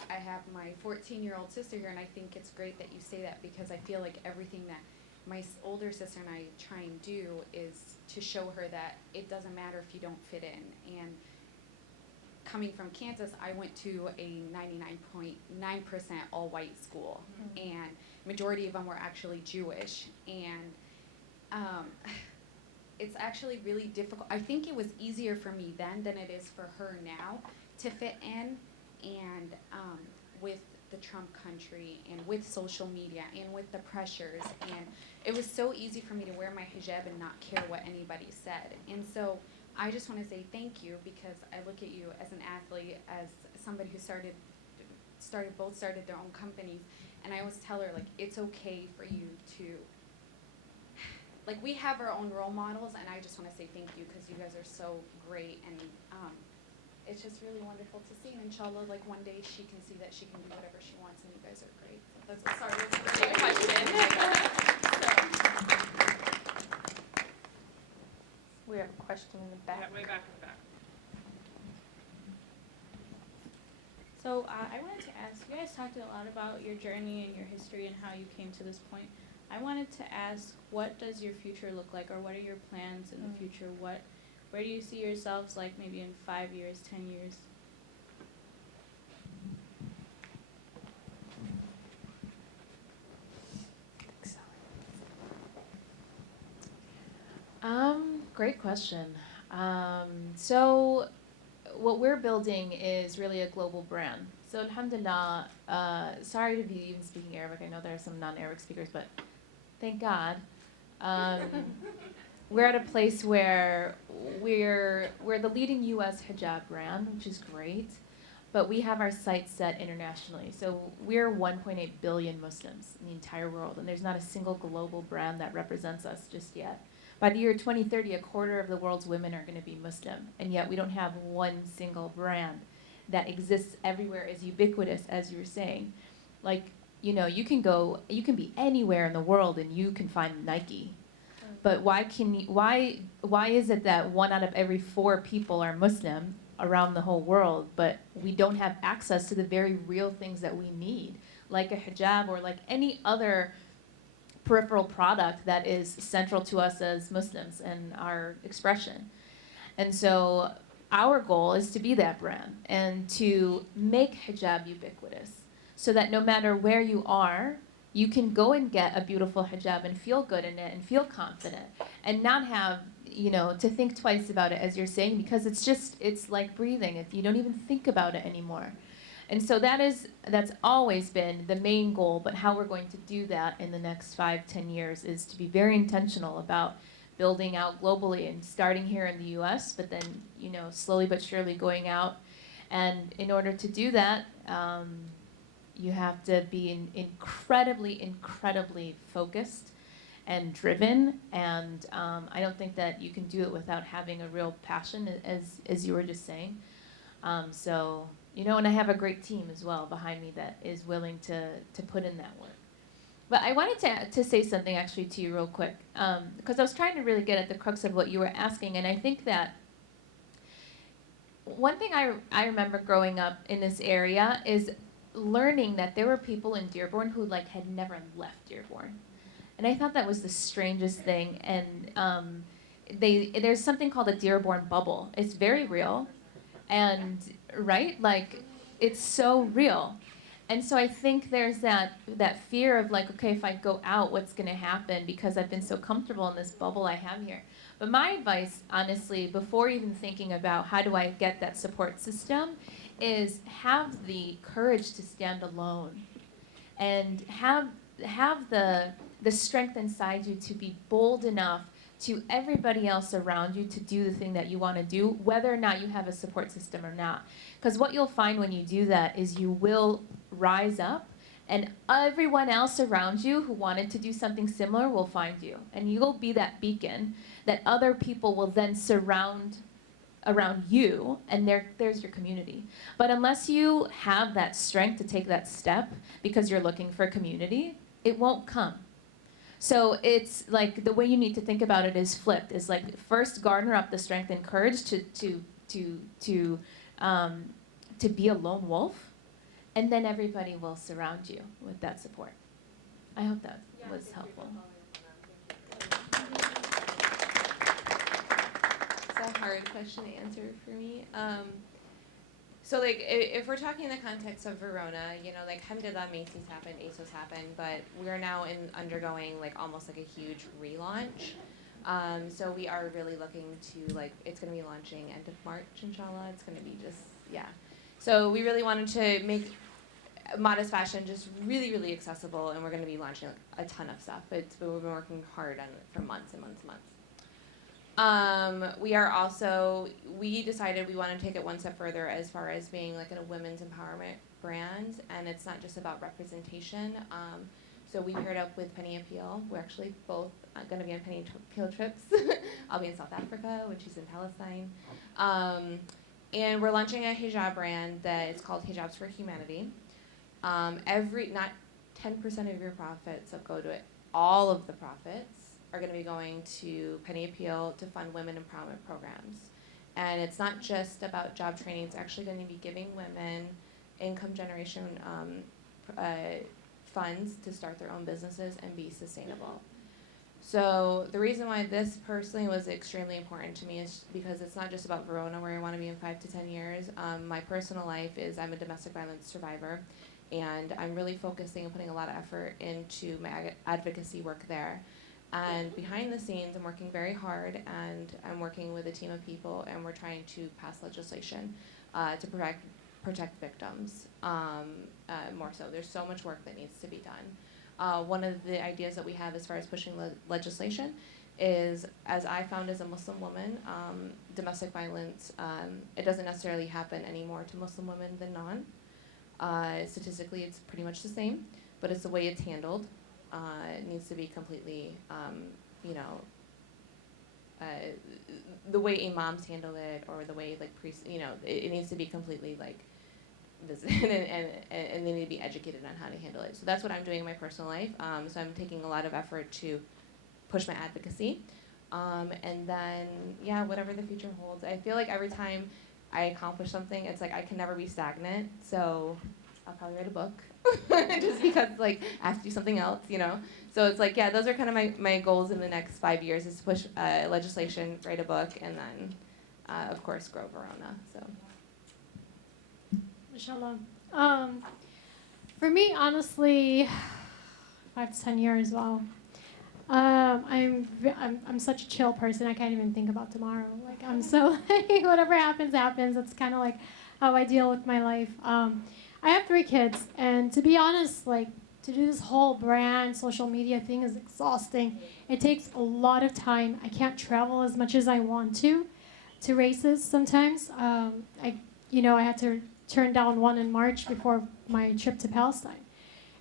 I have my 14-year-old sister here, and I think it's great that you say that because I feel like everything that my older sister and I try and do is to show her that it doesn't matter if you don't fit in. And coming from Kansas, I went to a 99.9% all-white school, and majority of them were actually Jewish. And it's actually really difficult. I think it was easier for me then than it is for her now to fit in, and with the Trump country and with social media and with the pressures, and it was so easy for me to wear my hijab and not care what anybody said. And so I just want to say thank you, because I look at you as an athlete, as somebody who both started their own companies, and I always tell her, like, it's okay for you to, like, we have our own role models, and I just want to say thank you because you guys are so great, and it's just really wonderful to see. And inshallah, like, one day she can see that she can do whatever she wants, and you guys are great. So that's, sorry, that's a big question. We have a question in the back. Yeah, way back in the back. So I wanted to ask, you guys talked a lot about your journey and your history and how you came to this point. I wanted to ask, what does your future look like, or what are your plans in the future? Where do you see yourselves, like, maybe in 5 years, 10 years? Great question. So what we're building is really a global brand. So alhamdulillah, sorry to be even speaking Arabic. I know there are some non-Arabic speakers, but thank God. We're at a place where we're the leading U.S. hijab brand, which is great, but we have our sights set internationally. So we're 1.8 billion Muslims in the entire world, and there's not a single global brand that represents us just yet. By the year 2030, a quarter of the world's women are going to be Muslim, and yet we don't have one single brand that exists everywhere, as ubiquitous as you were saying. Like, you know, you can be anywhere in the world and you can find Nike. But why is it that 1 out of every 4 people are Muslim around the whole world, but we don't have access to the very real things that we need, like a hijab or like any other peripheral product that is central to us as Muslims and our expression? And so our goal is to be that brand and to make hijab ubiquitous so that no matter where you are, you can go and get a beautiful hijab and feel good in it and feel confident and not have, you know, to think twice about it, as you're saying, because it's like breathing. If you don't even think about it anymore. And so that's always been the main goal, but how we're going to do that in the next 5-10 years is to be very intentional about building out globally and starting here in the US, but then, you know, slowly but surely going out. And in order to do that, you have to be incredibly focused and driven. And I don't think that you can do it without having a real passion, as you were just saying. So, you know, and I have a great team as well behind me that is willing to put in that work. But I wanted to say something actually to you real quick, because I was trying to really get at the crux of what you were asking, and I think that one thing I remember growing up in this area is learning that there were people in Dearborn who like had never left Dearborn, and I thought that was the strangest thing. And there's something called a Dearborn bubble. It's very real, and right, like it's so real. And so I think there's that fear of like, okay, if I go out, what's going to happen, because I've been so comfortable in this bubble I have here. But my advice, honestly, before even thinking about how do I get that support system, is have the courage to stand alone and have the strength inside you to be bold enough to everybody else around you to do the thing that you want to do, whether or not you have a support system or not. Because what you'll find when you do that is you will rise up, and everyone else around you who wanted to do something similar will find you. And you'll be that beacon that other people will then surround around you, and there's your community. But unless you have that strength to take that step because you're looking for community, it won't come. So it's like the way you need to think about it is flipped. Is like first garner up the strength and courage to be a lone wolf, and then everybody will surround you with that support. I hope that was helpful. It's a hard question to answer for me. So like if we're talking in the context of Verona, you know, like Alhamdulillah, Macy's happened, ASOS happened, but we are now undergoing like almost like a huge relaunch. So we are really looking to like, it's gonna be launching end of March, inshallah. It's gonna be just, yeah. So we really wanted to make modest fashion just really, really accessible, and we're gonna be launching like, a ton of stuff. We've been working hard on it for months and months and months. We decided we want to take it one step further as far as being like a women's empowerment brand, and it's not just about representation. So we paired up with Penny Appeal. We're actually both going to be on Penny Appeal trips. I'll be in South Africa when she's in Palestine. And we're launching a hijab brand that is called Hijabs for Humanity. Not 10% of your profits that go to it, all of the profits are going to be going to Penny Appeal to fund women empowerment programs. And it's not just about job training, it's actually going to be giving women income generation funds to start their own businesses and be sustainable. So the reason why this personally was extremely important to me is because it's not just about Verona, where I want to be in 5 to 10 years. My personal life is I'm a domestic violence survivor, and I'm really focusing and putting a lot of effort into my advocacy work there. And behind the scenes, I'm working very hard, and I'm working with a team of people, and we're trying to pass legislation to protect victims more so. There's so much work that needs to be done. One of the ideas that we have as far as pushing legislation is, as I found as a Muslim woman, domestic violence, it doesn't necessarily happen anymore to Muslim women than non. Statistically, it's pretty much the same, but it's the way it's handled. It needs to be completely, the way imams handle it, or the way like priests, it needs to be completely like visited, and they need to be educated on how to handle it. So that's what I'm doing in my personal life. So I'm taking a lot of effort to push my advocacy, and then whatever the future holds. I feel like every time I accomplish something, it's like I can never be stagnant. So I'll probably write a book. Just because like I have to do something else, So it's like, those are kind of my goals in the next 5 years, is to push legislation, write a book, and then of course grow Verona. So Inshallah. For me, honestly, 5 to 10 years. Wow. I'm such a chill person. I can't even think about tomorrow. Like I'm so like whatever happens, happens. It's kind of like how I deal with my life. I have 3 kids, and to be honest, like to do this whole brand social media thing is exhausting. It takes a lot of time. I can't travel as much as I want to races sometimes. I had to turn down one in March before my trip to Palestine,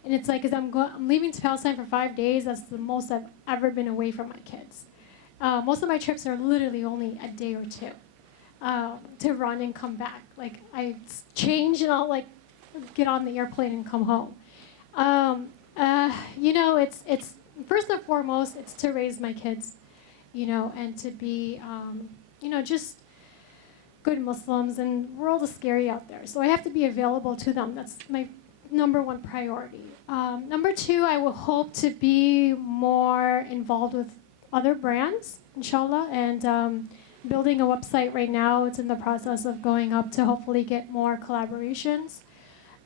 and it's like, 'cause I'm leaving to Palestine for 5 days. That's the most I've ever been away from my kids. Most of my trips are literally only a day or 2 to run and come back. Like I change and I'll like get on the airplane and come home. It's first and foremost, it's to raise my kids, and to be, just good Muslims. And the world is scary out there, so I have to be available to them. That's my number 1 priority. Number 2, I will hope to be more involved with other brands, inshallah, and building a website right now. It's in the process of going up to hopefully get more collaborations.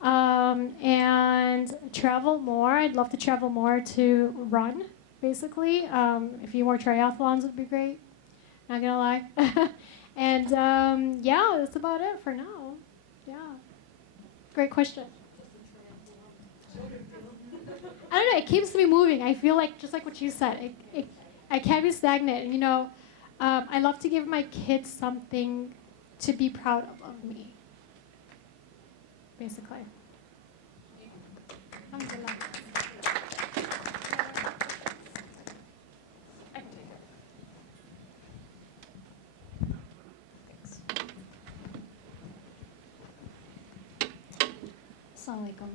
And travel more. I'd love to travel more to run, basically. A few more triathlons would be great. Not gonna lie. And that's about it for now. Yeah. Great question. I don't know. It keeps me moving. I feel like, just like what you said, I can't be stagnant. And, I love to give my kids something to be proud of me. Basically. Alhamdulillah. Assalamu alaikum.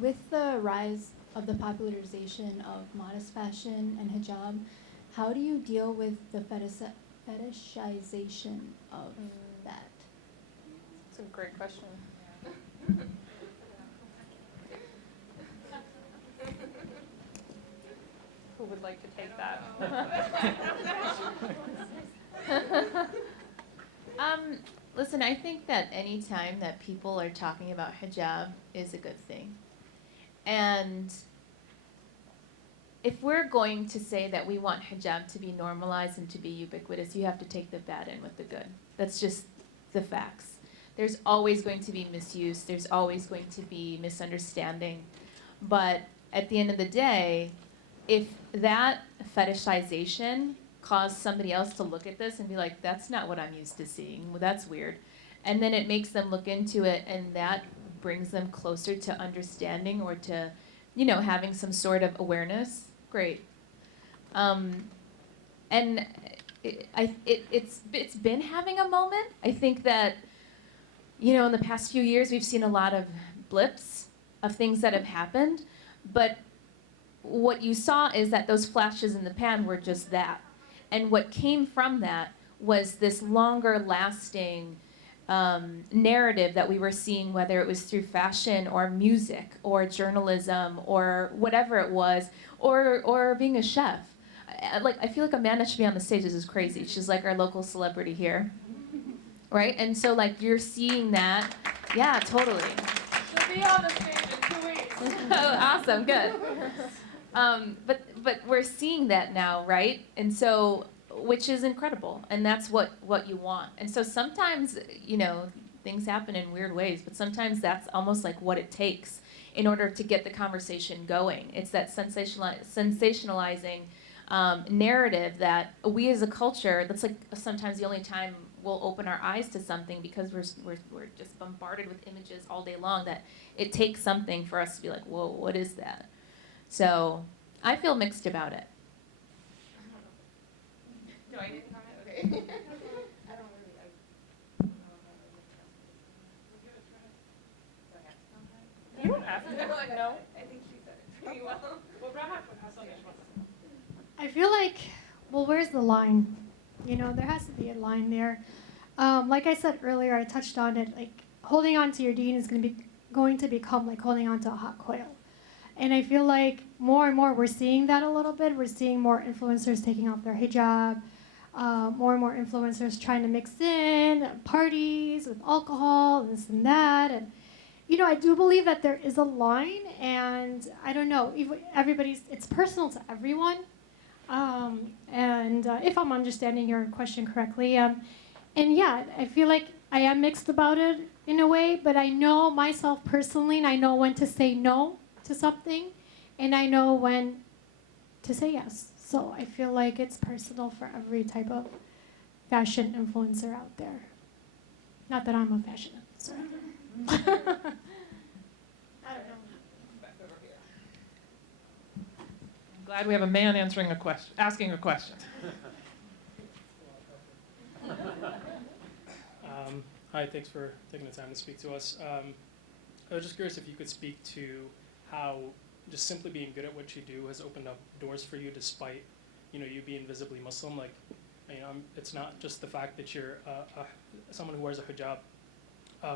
With the rise of the popularization of modest fashion and hijab, how do you deal with the fetishization of that? That's a great question. Who would like to take that? Listen, I think that any time that people are talking about hijab is a good thing. And if we're going to say that we want hijab to be normalized and to be ubiquitous, you have to take the bad in with the good. That's just the facts. There's always going to be misuse. There's always going to be misunderstanding. But at the end of the day, if that fetishization caused somebody else to look at this and be like, that's not what I'm used to seeing, well, that's weird. And then it makes them look into it, and that brings them closer to understanding or to, having some sort of awareness, great. And it's been having a moment. I think that, in the past few years, we've seen a lot of blips of things that have happened, but what you saw is that those flashes in the pan were just that. And what came from that was this longer lasting narrative that we were seeing, whether it was through fashion or music or journalism or whatever it was, or being a chef. I feel like Amanda should be on the stage. This is crazy. She's like our local celebrity here. Right? And so you're seeing that. Yeah, totally. She'll be on the stage in 2 weeks. Oh, awesome, good. But we're seeing that now, right? And so, which is incredible, and that's what you want. And so sometimes, things happen in weird ways, but sometimes that's almost like what it takes in order to get the conversation going. It's that sensationalizing narrative that we as a culture, that's like sometimes the only time we'll open our eyes to something, because we're just bombarded with images all day long, that it takes something for us to be like, whoa, what is that? So I feel mixed about it. No, I didn't comment? Okay. I don't really, You don't have to. No. I think she said it pretty well. Well, Rahaf has something she wants to say. I feel like, well, where's the line? There has to be a line there. Like I said earlier, I touched on it. Like, holding on to your deen is going to become like holding on to a hot coil. And I feel like more and more we're seeing that a little bit. We're seeing more influencers taking off their hijab, more and more influencers trying to mix in parties with alcohol, this and that. And, I do believe that there is a line, and I don't know, it's personal to everyone. If I'm understanding your question correctly, and yeah, I feel like I am mixed about it in a way, but I know myself personally, and I know when to say no to something, and I know when to say yes. So I feel like it's personal for every type of fashion influencer out there. Not that I'm a fashion influencer. I don't know. Back over here. I'm glad we have a man asking a question. Hi, thanks for taking the time to speak to us. I was just curious if you could speak to how just simply being good at what you do has opened up doors for you, despite you being visibly Muslim. It's not just the fact that you're someone who wears a hijab,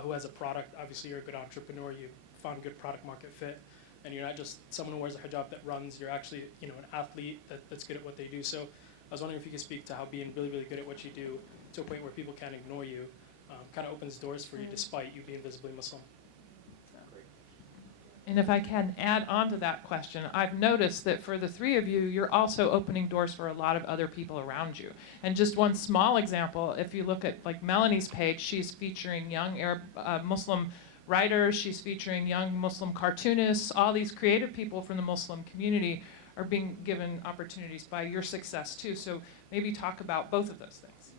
who has a product. Obviously, you're a good entrepreneur. You've found good product market fit, and you're not just someone who wears a hijab that runs. You're actually an athlete that's good at what they do. So I was wondering if you could speak to how being really, really good at what you do, to a point where people can't ignore you, kind of opens doors for you, despite you being visibly Muslim. And if I can add on to that question, I've noticed that for the three of you, you're also opening doors for a lot of other people around you. And just one small example, if you look at Melanie's page, she's featuring young Arab Muslim writers, she's featuring young Muslim cartoonists. All these creative people from the Muslim community are being given opportunities by your success too. So maybe talk about both of those things.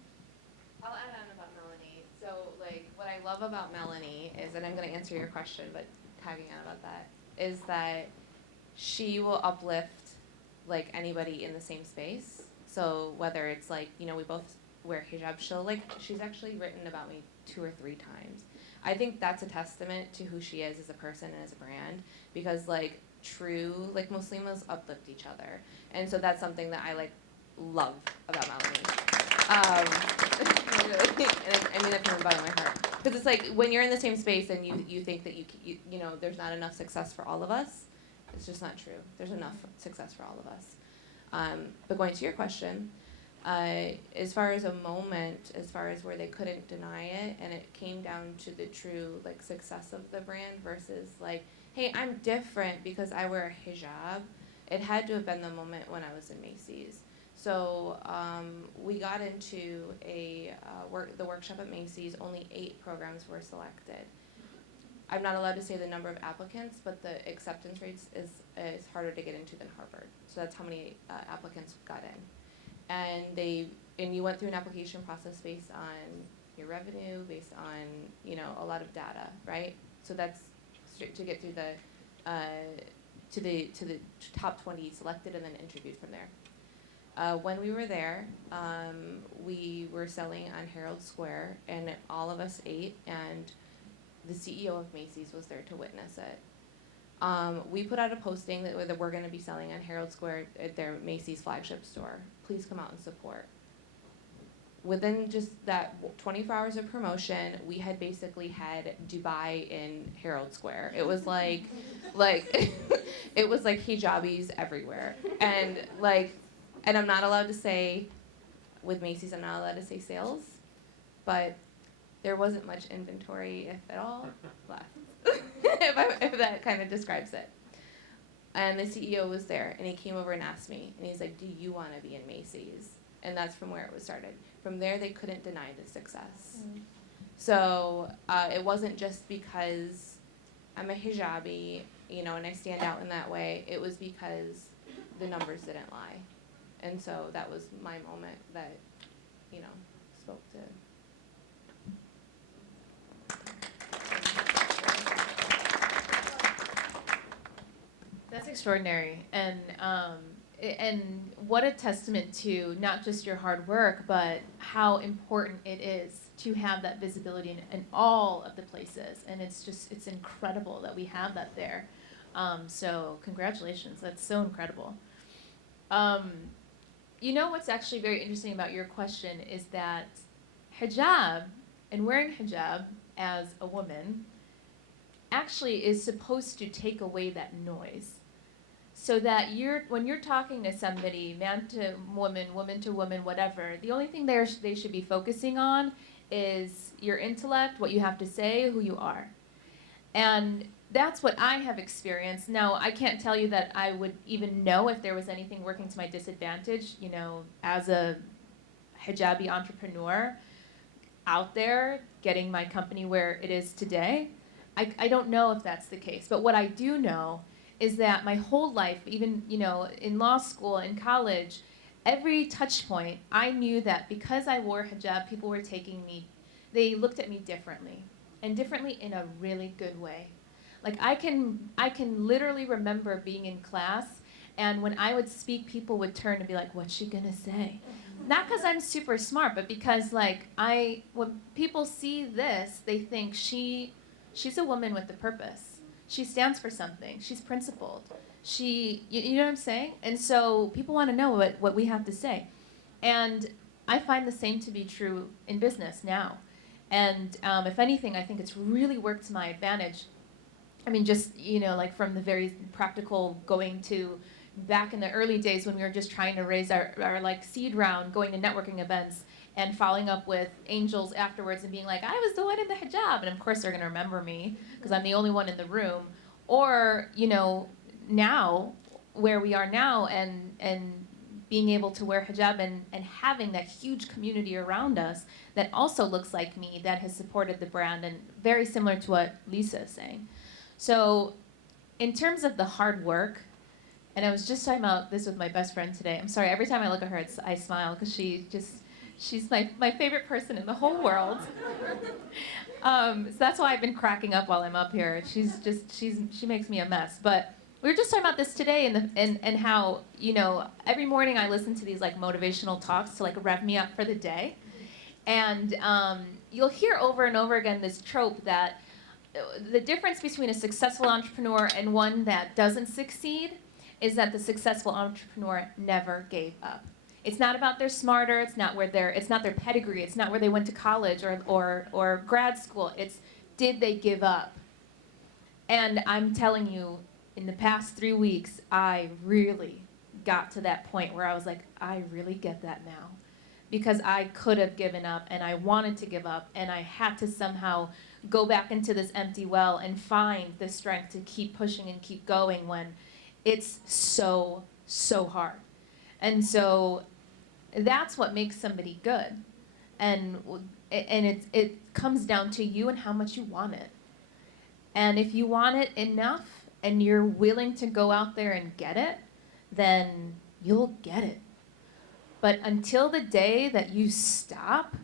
I'll add on about Melanie. So what I love about Melanie is, and I'm going to answer your question, but tagging on about that, is that she will uplift anybody in the same space. So whether it's we both wear hijab, she's actually written about me 2 or 3 times. I think that's a testament to who she is as a person and as a brand, because true like Muslims uplift each other, and so that's something that I like love about Melanie. Really, and I mean that from the bottom of my heart, because it's like when you're in the same space and you think that you know there's not enough success for all of us. It's just not true. There's enough success for all of us. But going to your question, as far as a moment, as far as where they couldn't deny it, and it came down to the true like success of the brand versus like, hey, I'm different because I wear a hijab. It had to have been the moment when I was in Macy's. So we got into the workshop at Macy's. Only 8 programs were selected. I'm not allowed to say the number of applicants, but the acceptance rates is harder to get into than Harvard. So that's how many applicants got in. And you went through an application process based on your revenue, based on, you know, a lot of data, right? So that's to get through to the top 20 selected and then interviewed from there. When we were there, we were selling on Herald Square, and all of us ate, and the CEO of Macy's was there to witness it. We put out a posting that we're going to be selling on Herald Square at their Macy's flagship store. Please come out and support. Within just that 24 hours of promotion, we had basically had Dubai in Herald Square. It was like it was like hijabis everywhere, and I'm not allowed to say with Macy's, I'm not allowed to say sales, but there wasn't much inventory, if at all, left. if that kind of describes it. And the CEO was there, and he came over and asked me, and he's like, do you want to be in Macy's? And that's from where it was started. From there, they couldn't deny the success. So it wasn't just because I'm a hijabi, you know, and I stand out in that way. It was because the numbers didn't lie. And so that was my moment that, you know, spoke to. That's extraordinary, and what a testament to not just your hard work, but how important it is to have that visibility in all of the places. And it's incredible that we have that there. So congratulations, that's so incredible. You know what's actually very interesting about your question is that hijab and wearing hijab as a woman actually is supposed to take away that noise. So that when you're talking to somebody, man to woman, woman to woman, whatever, the only thing they should be focusing on is your intellect, what you have to say, who you are. And that's what I have experienced. Now, I can't tell you that I would even know if there was anything working to my disadvantage, you know, as a hijabi entrepreneur out there getting my company where it is today. I don't know if that's the case. But what I do know is that my whole life, even, you know, in law school, in college, every touch point, I knew that because I wore hijab, people were they looked at me differently, and differently in a really good way. Like I can literally remember being in class, and when I would speak, people would turn and be like, what's she gonna say? Not because I'm super smart, but because when people see this, they think she's a woman with a purpose. She stands for something. She's principled. You know what I'm saying? And so people want to know what we have to say. And I find the same to be true in business now. And if anything, I think it's really worked to my advantage. I mean, just, you know, like from the very practical going to back in the early days when we were just trying to raise our like seed round, going to networking events and following up with angels afterwards and being like, I was the one in the hijab. And of course they're going to remember me because I'm the only one in the room. Or, you know, now, where we are now and being able to wear hijab and having that huge community around us that also looks like me, that has supported the brand, and very similar to what Lisa is saying. So in terms of the hard work, and I was just talking about this with my best friend today. I'm sorry, every time I look at her, I smile because she's my favorite person in the whole world. So that's why I've been cracking up while I'm up here. She makes me a mess. But we were just talking about this today and how, you know, every morning I listen to these like motivational talks to like rev me up for the day. And you'll hear over and over again this trope that the difference between a successful entrepreneur and one that doesn't succeed is that the successful entrepreneur never gave up. It's not about they're smarter, it's not their pedigree, it's not where they went to college or grad school. It's did they give up? And I'm telling you, in the past 3 weeks, I really got to that point where I was like, I really get that now. Because I could have given up and I wanted to give up and I had to somehow go back into this empty well and find the strength to keep pushing and keep going when it's so, so hard. And so that's what makes somebody good. And it comes down to you and how much you want it. And if you want it enough and you're willing to go out there and get it, then you'll get it. But until the day that you stop,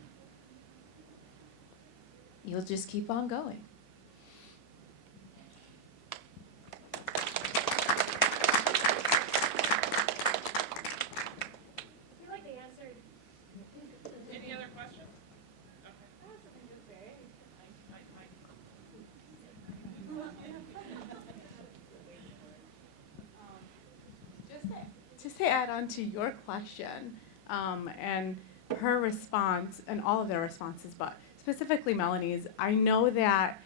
you'll just keep on going. Any other questions? Just to add on to your question, and her response, and all of their responses, but specifically Melanie's, I know that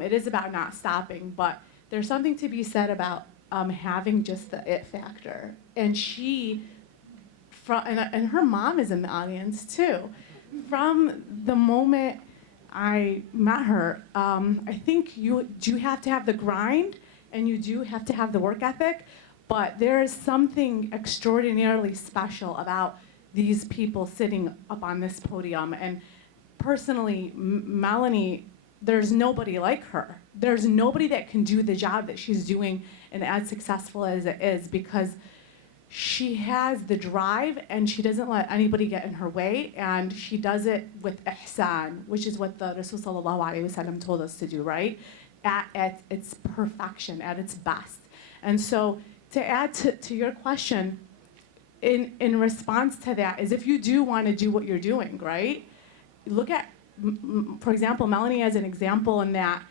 it is about not stopping, but there's something to be said about having just the it factor. And and her mom is in the audience too. From the moment I met her, I think you do have to have the grind and you do have to have the work ethic, but there is something extraordinarily special about these people sitting up on this podium. And personally, Melanie, there's nobody like her. There's nobody that can do the job that she's doing and as successful as it is, because she has the drive and she doesn't let anybody get in her way, and she does it with ihsan, which is what the Rasul sallallahu alaihi wasallam told us to do, right? At its perfection, at its best. And so to add to your question, in response to that is if you do want to do what you're doing, right? Look at, for example, Melanie as an example in that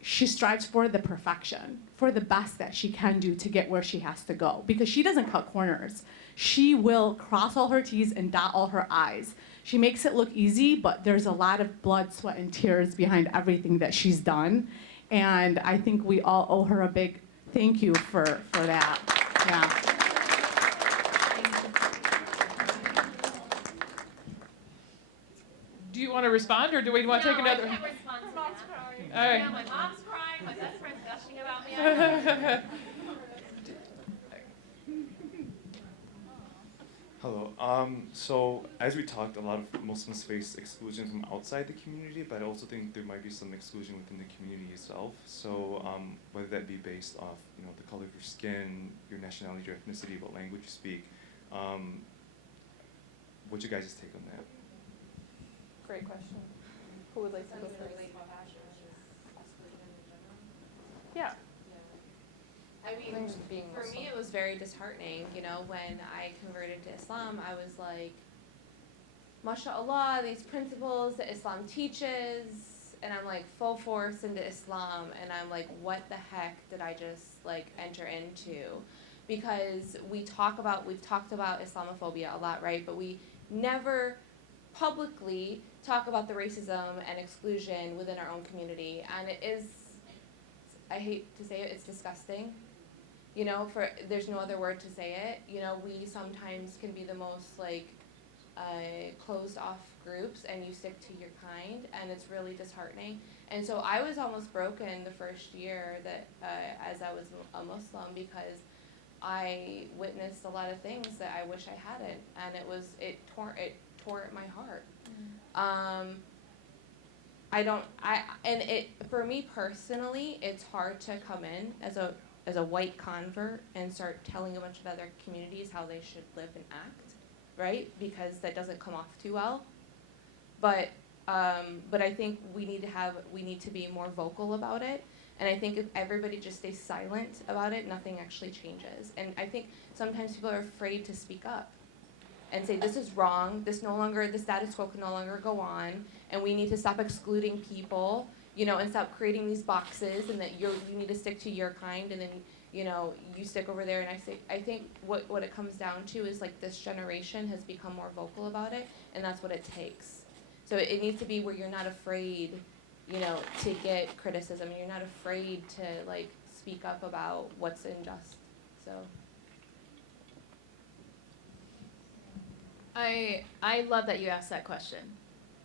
she strives for the perfection, for the best that she can do to get where she has to go. Because she doesn't cut corners. She will cross all her T's and dot all her I's. She makes it look easy, but there's a lot of blood, sweat, and tears behind everything that she's done. And I think we all owe her a big thank you for that. Yeah. Do you want to respond, or do we want to take another? I can't respond to that. All right. Yeah, my mom's crying, my best friend's gushing about me. Hello. So as we talked, a lot of Muslims face exclusion from outside the community, but I also think there might be some exclusion within the community itself. So whether that be based off, the color of your skin, your nationality, your ethnicity, what language you speak, what's your guys' take on that? Great question. Who would like to go first? Yeah. I mean, for me, it was very disheartening. When I converted to Islam, I was like, MashaAllah, these principles that Islam teaches, and I'm like full force into Islam, and I'm like, what the heck did I just enter into? Because we've talked about Islamophobia a lot, right? But we never publicly talk about the racism and exclusion within our own community, and it is, I hate to say it, it's disgusting. There's no other word to say it. We sometimes can be the most closed off groups, and you stick to your kind, and it's really disheartening. And so I was almost broken the first year that as I was a Muslim, because I witnessed a lot of things that I wish I hadn't, and it tore at my heart. For me personally, it's hard to come in as a white convert and start telling a bunch of other communities how they should live and act, right? Because that doesn't come off too well. But I think we need to be more vocal about it. And I think if everybody just stays silent about it, nothing actually changes. And I think sometimes people are afraid to speak up and say, this is wrong, the status quo can no longer go on, and we need to stop excluding people and stop creating these boxes and that you need to stick to your kind and then, you stick over there. And I think what it comes down to is like this generation has become more vocal about it, and that's what it takes. So it needs to be where you're not afraid, to get criticism, and you're not afraid to like speak up about what's unjust. So. I love that you asked that question.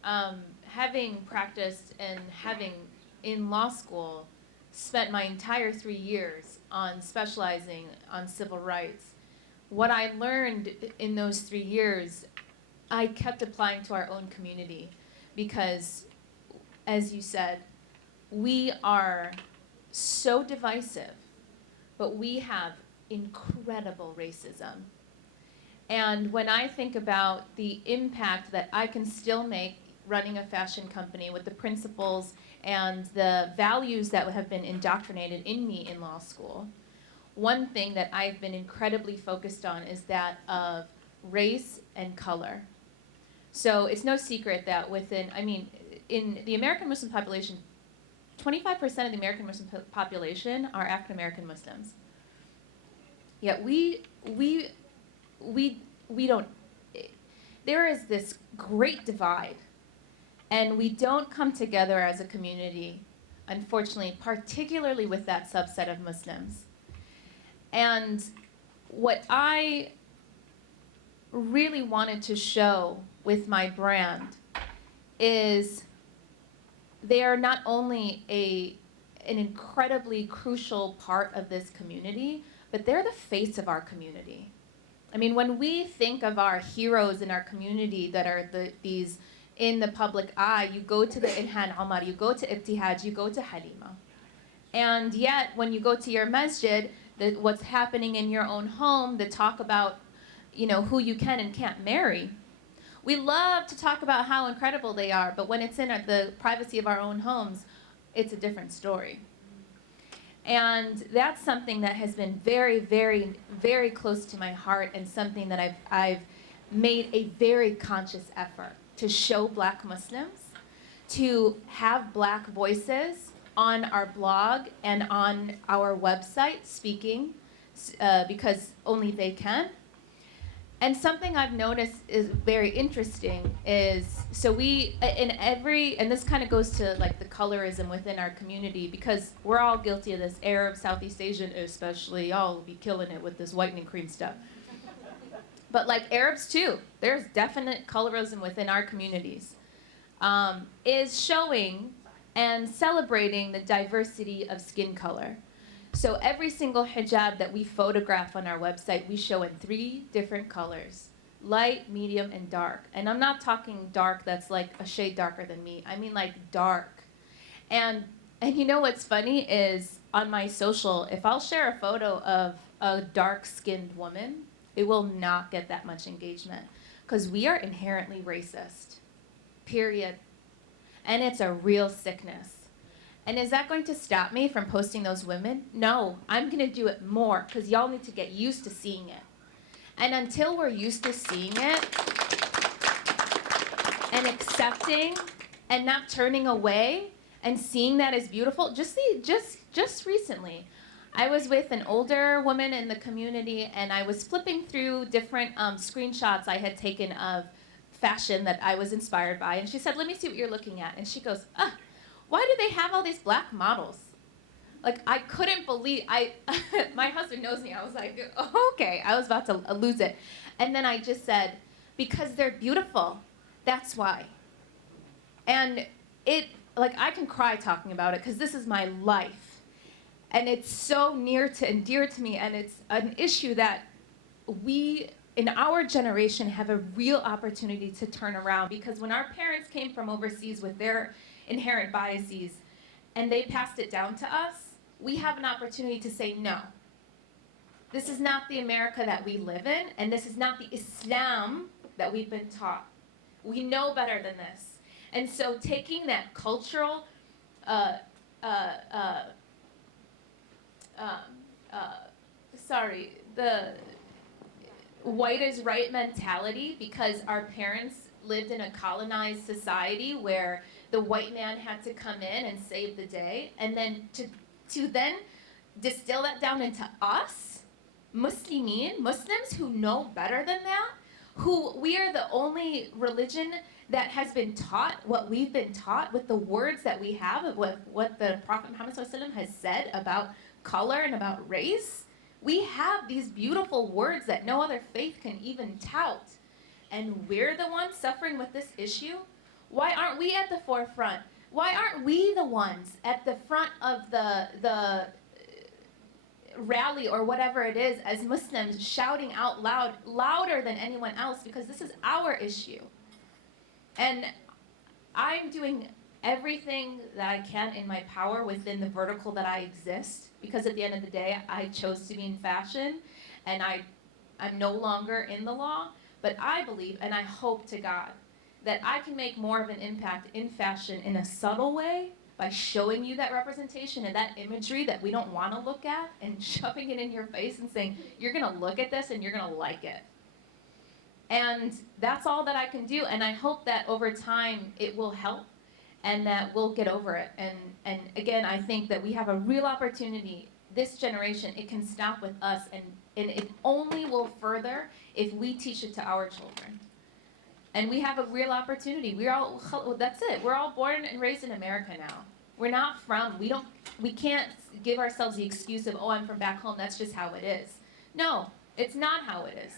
Having practiced and having in law school spent my entire 3 years on specializing on civil rights, what I learned in those 3 years, I kept applying to our own community because, as you said, we are so divisive, but we have incredible racism. And when I think about the impact that I can still make running a fashion company with the principles and the values that have been indoctrinated in me in law school, one thing that I've been incredibly focused on is that of race and color. So it's no secret that in the American Muslim population, 25% of the American Muslim population are African American Muslims. Yet we don't, there is this great divide, and we don't come together as a community, unfortunately, particularly with that subset of Muslims. And what I really wanted to show with my brand is they are not only an incredibly crucial part of this community, but they're the face of our community. I mean, when we think of our heroes in our community that are these in the public eye, you go to the Ilhan Omar, you go to Ibtihaj, you go to Halima. And yet, when you go to your masjid, what's happening in your own home, the talk about, who you can and can't marry. We love to talk about how incredible they are, but when it's in the privacy of our own homes, it's a different story. And that's something that has been very, very, very close to my heart, and something that I've made a very conscious effort to show Black Muslims, to have Black voices on our blog and on our website speaking, because only they can. And something I've noticed is very interesting is, so and this kind of goes to like the colorism within our community, because we're all guilty of this. Arab, Southeast Asian especially, y'all will be killing it with this whitening cream stuff. But like Arabs too, there's definite colorism within our communities, is showing and celebrating the diversity of skin color. So every single hijab that we photograph on our website, we show in 3 different colors: light, medium, and dark. And I'm not talking dark that's like a shade darker than me. I mean like dark. And you know what's funny is on my social, if I'll share a photo of a dark-skinned woman, it will not get that much engagement, because we are inherently racist, period. And it's a real sickness. And is that going to stop me from posting those women? No, I'm gonna do it more, because y'all need to get used to seeing it. And until we're used to seeing it and accepting and not turning away and seeing that as beautiful, just recently, I was with an older woman in the community, and I was flipping through different screenshots I had taken of fashion that I was inspired by, and she said, "Let me see what you're looking at." And she goes, "Why do they have all these Black models?" Like, I couldn't believe, my husband knows me, I was like, oh, okay, I was about to lose it. And then I just said, because they're beautiful, that's why. And I can cry talking about it, because this is my life. And it's so near to and dear to me, and it's an issue that we, in our generation, have a real opportunity to turn around, because when our parents came from overseas with their inherent biases, and they passed it down to us, we have an opportunity to say, no. This is not the America that we live in, and this is not the Islam that we've been taught. We know better than this. And so taking that cultural, the white is right mentality, because our parents lived in a colonized society where the white man had to come in and save the day, and then to then distill that down into us, Muslims who know better than that, who we are the only religion that has been taught what we've been taught with the words that we have, with what the Prophet Muhammad ﷺ has said about color and about race. We have these beautiful words that no other faith can even tout. And we're the ones suffering with this issue? Why aren't we at the forefront? Why aren't we the ones at the front of the rally or whatever it is as Muslims shouting out loud, louder than anyone else, because this is our issue. And I'm doing everything that I can in my power within the vertical that I exist, because at the end of the day, I chose to be in fashion, and I'm no longer in the law, but I believe, and I hope to God, that I can make more of an impact in fashion in a subtle way by showing you that representation and that imagery that we don't want to look at and shoving it in your face and saying, you're going to look at this and you're going to like it. And that's all that I can do, and I hope that over time it will help and that we'll get over it. And again, I think that we have a real opportunity, this generation, it can stop with us, and it only will further if we teach it to our children. And we have a real opportunity. That's it. We're all born and raised in America now. We're not we can't give ourselves the excuse of, oh, I'm from back home, that's just how it is. No, it's not how it is.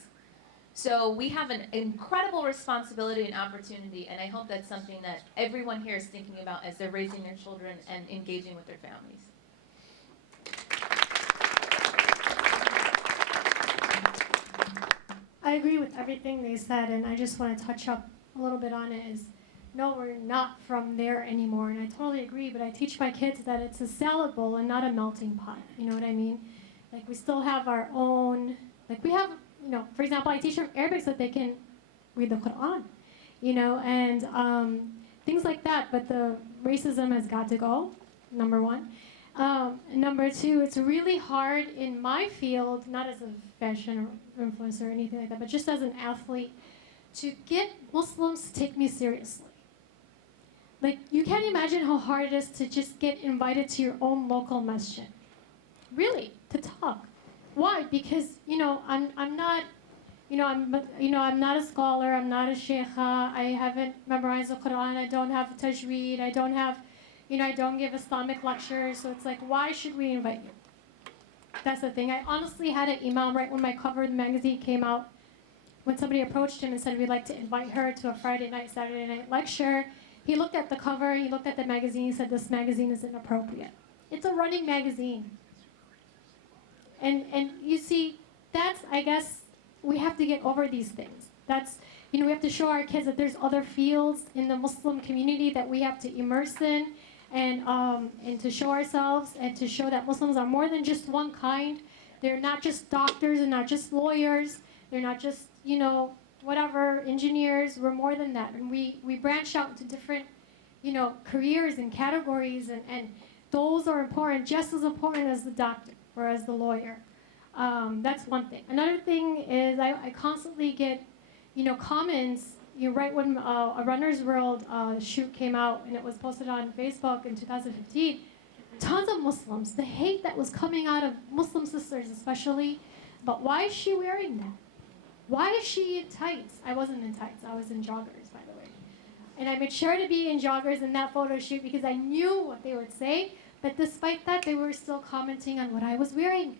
So we have an incredible responsibility and opportunity, and I hope that's something that everyone here is thinking about as they're raising their children and engaging with their families. I agree with everything they said, and I just want to touch up a little bit on it. Is no, we're not from there anymore, and I totally agree, but I teach my kids that it's a salad bowl and not a melting pot. You know what I mean? Like, we still have our own, like, we have, you know, for example, I teach them Arabic so that they can read the Quran, you know, and things like that, but the racism has got to go, number one. Number two, it's really hard in my field, not as a fashion influencer or anything like that, but just as an athlete, to get Muslims to take me seriously. Like, you can't imagine how hard it is to just get invited to your own local masjid. Really, to talk. Why? Because, you know, I'm not, I'm not a scholar, I'm not a sheikha, I haven't memorized the Quran, I don't have tajweed, I don't have, I don't give Islamic lectures, so it's like, why should we invite you? That's the thing. I honestly had an imam right when my cover of the magazine came out, when somebody approached him and said, we'd like to invite her to a Friday night, Saturday night lecture. He looked at the cover, he looked at the magazine, he said, this magazine is inappropriate. It's a running magazine. And you see, that's, I guess, we have to get over these things. That's, we have to show our kids that there's other fields in the Muslim community that we have to immerse in, and to show ourselves and to show that Muslims are more than just one kind. They're not just doctors and not just lawyers. They're not just, whatever, engineers. We're more than that. And we branch out into different, careers and categories, and those are important, just as important as the doctor or as the lawyer. That's one thing. Another thing is I constantly get, comments. Right when a Runner's World shoot came out and it was posted on Facebook in 2015, tons of Muslims, the hate that was coming out of Muslim sisters especially, but why is she wearing that? Why is she in tights? I wasn't in tights, I was in joggers, by the way. And I made sure to be in joggers in that photo shoot because I knew what they would say, but despite that, they were still commenting on what I was wearing.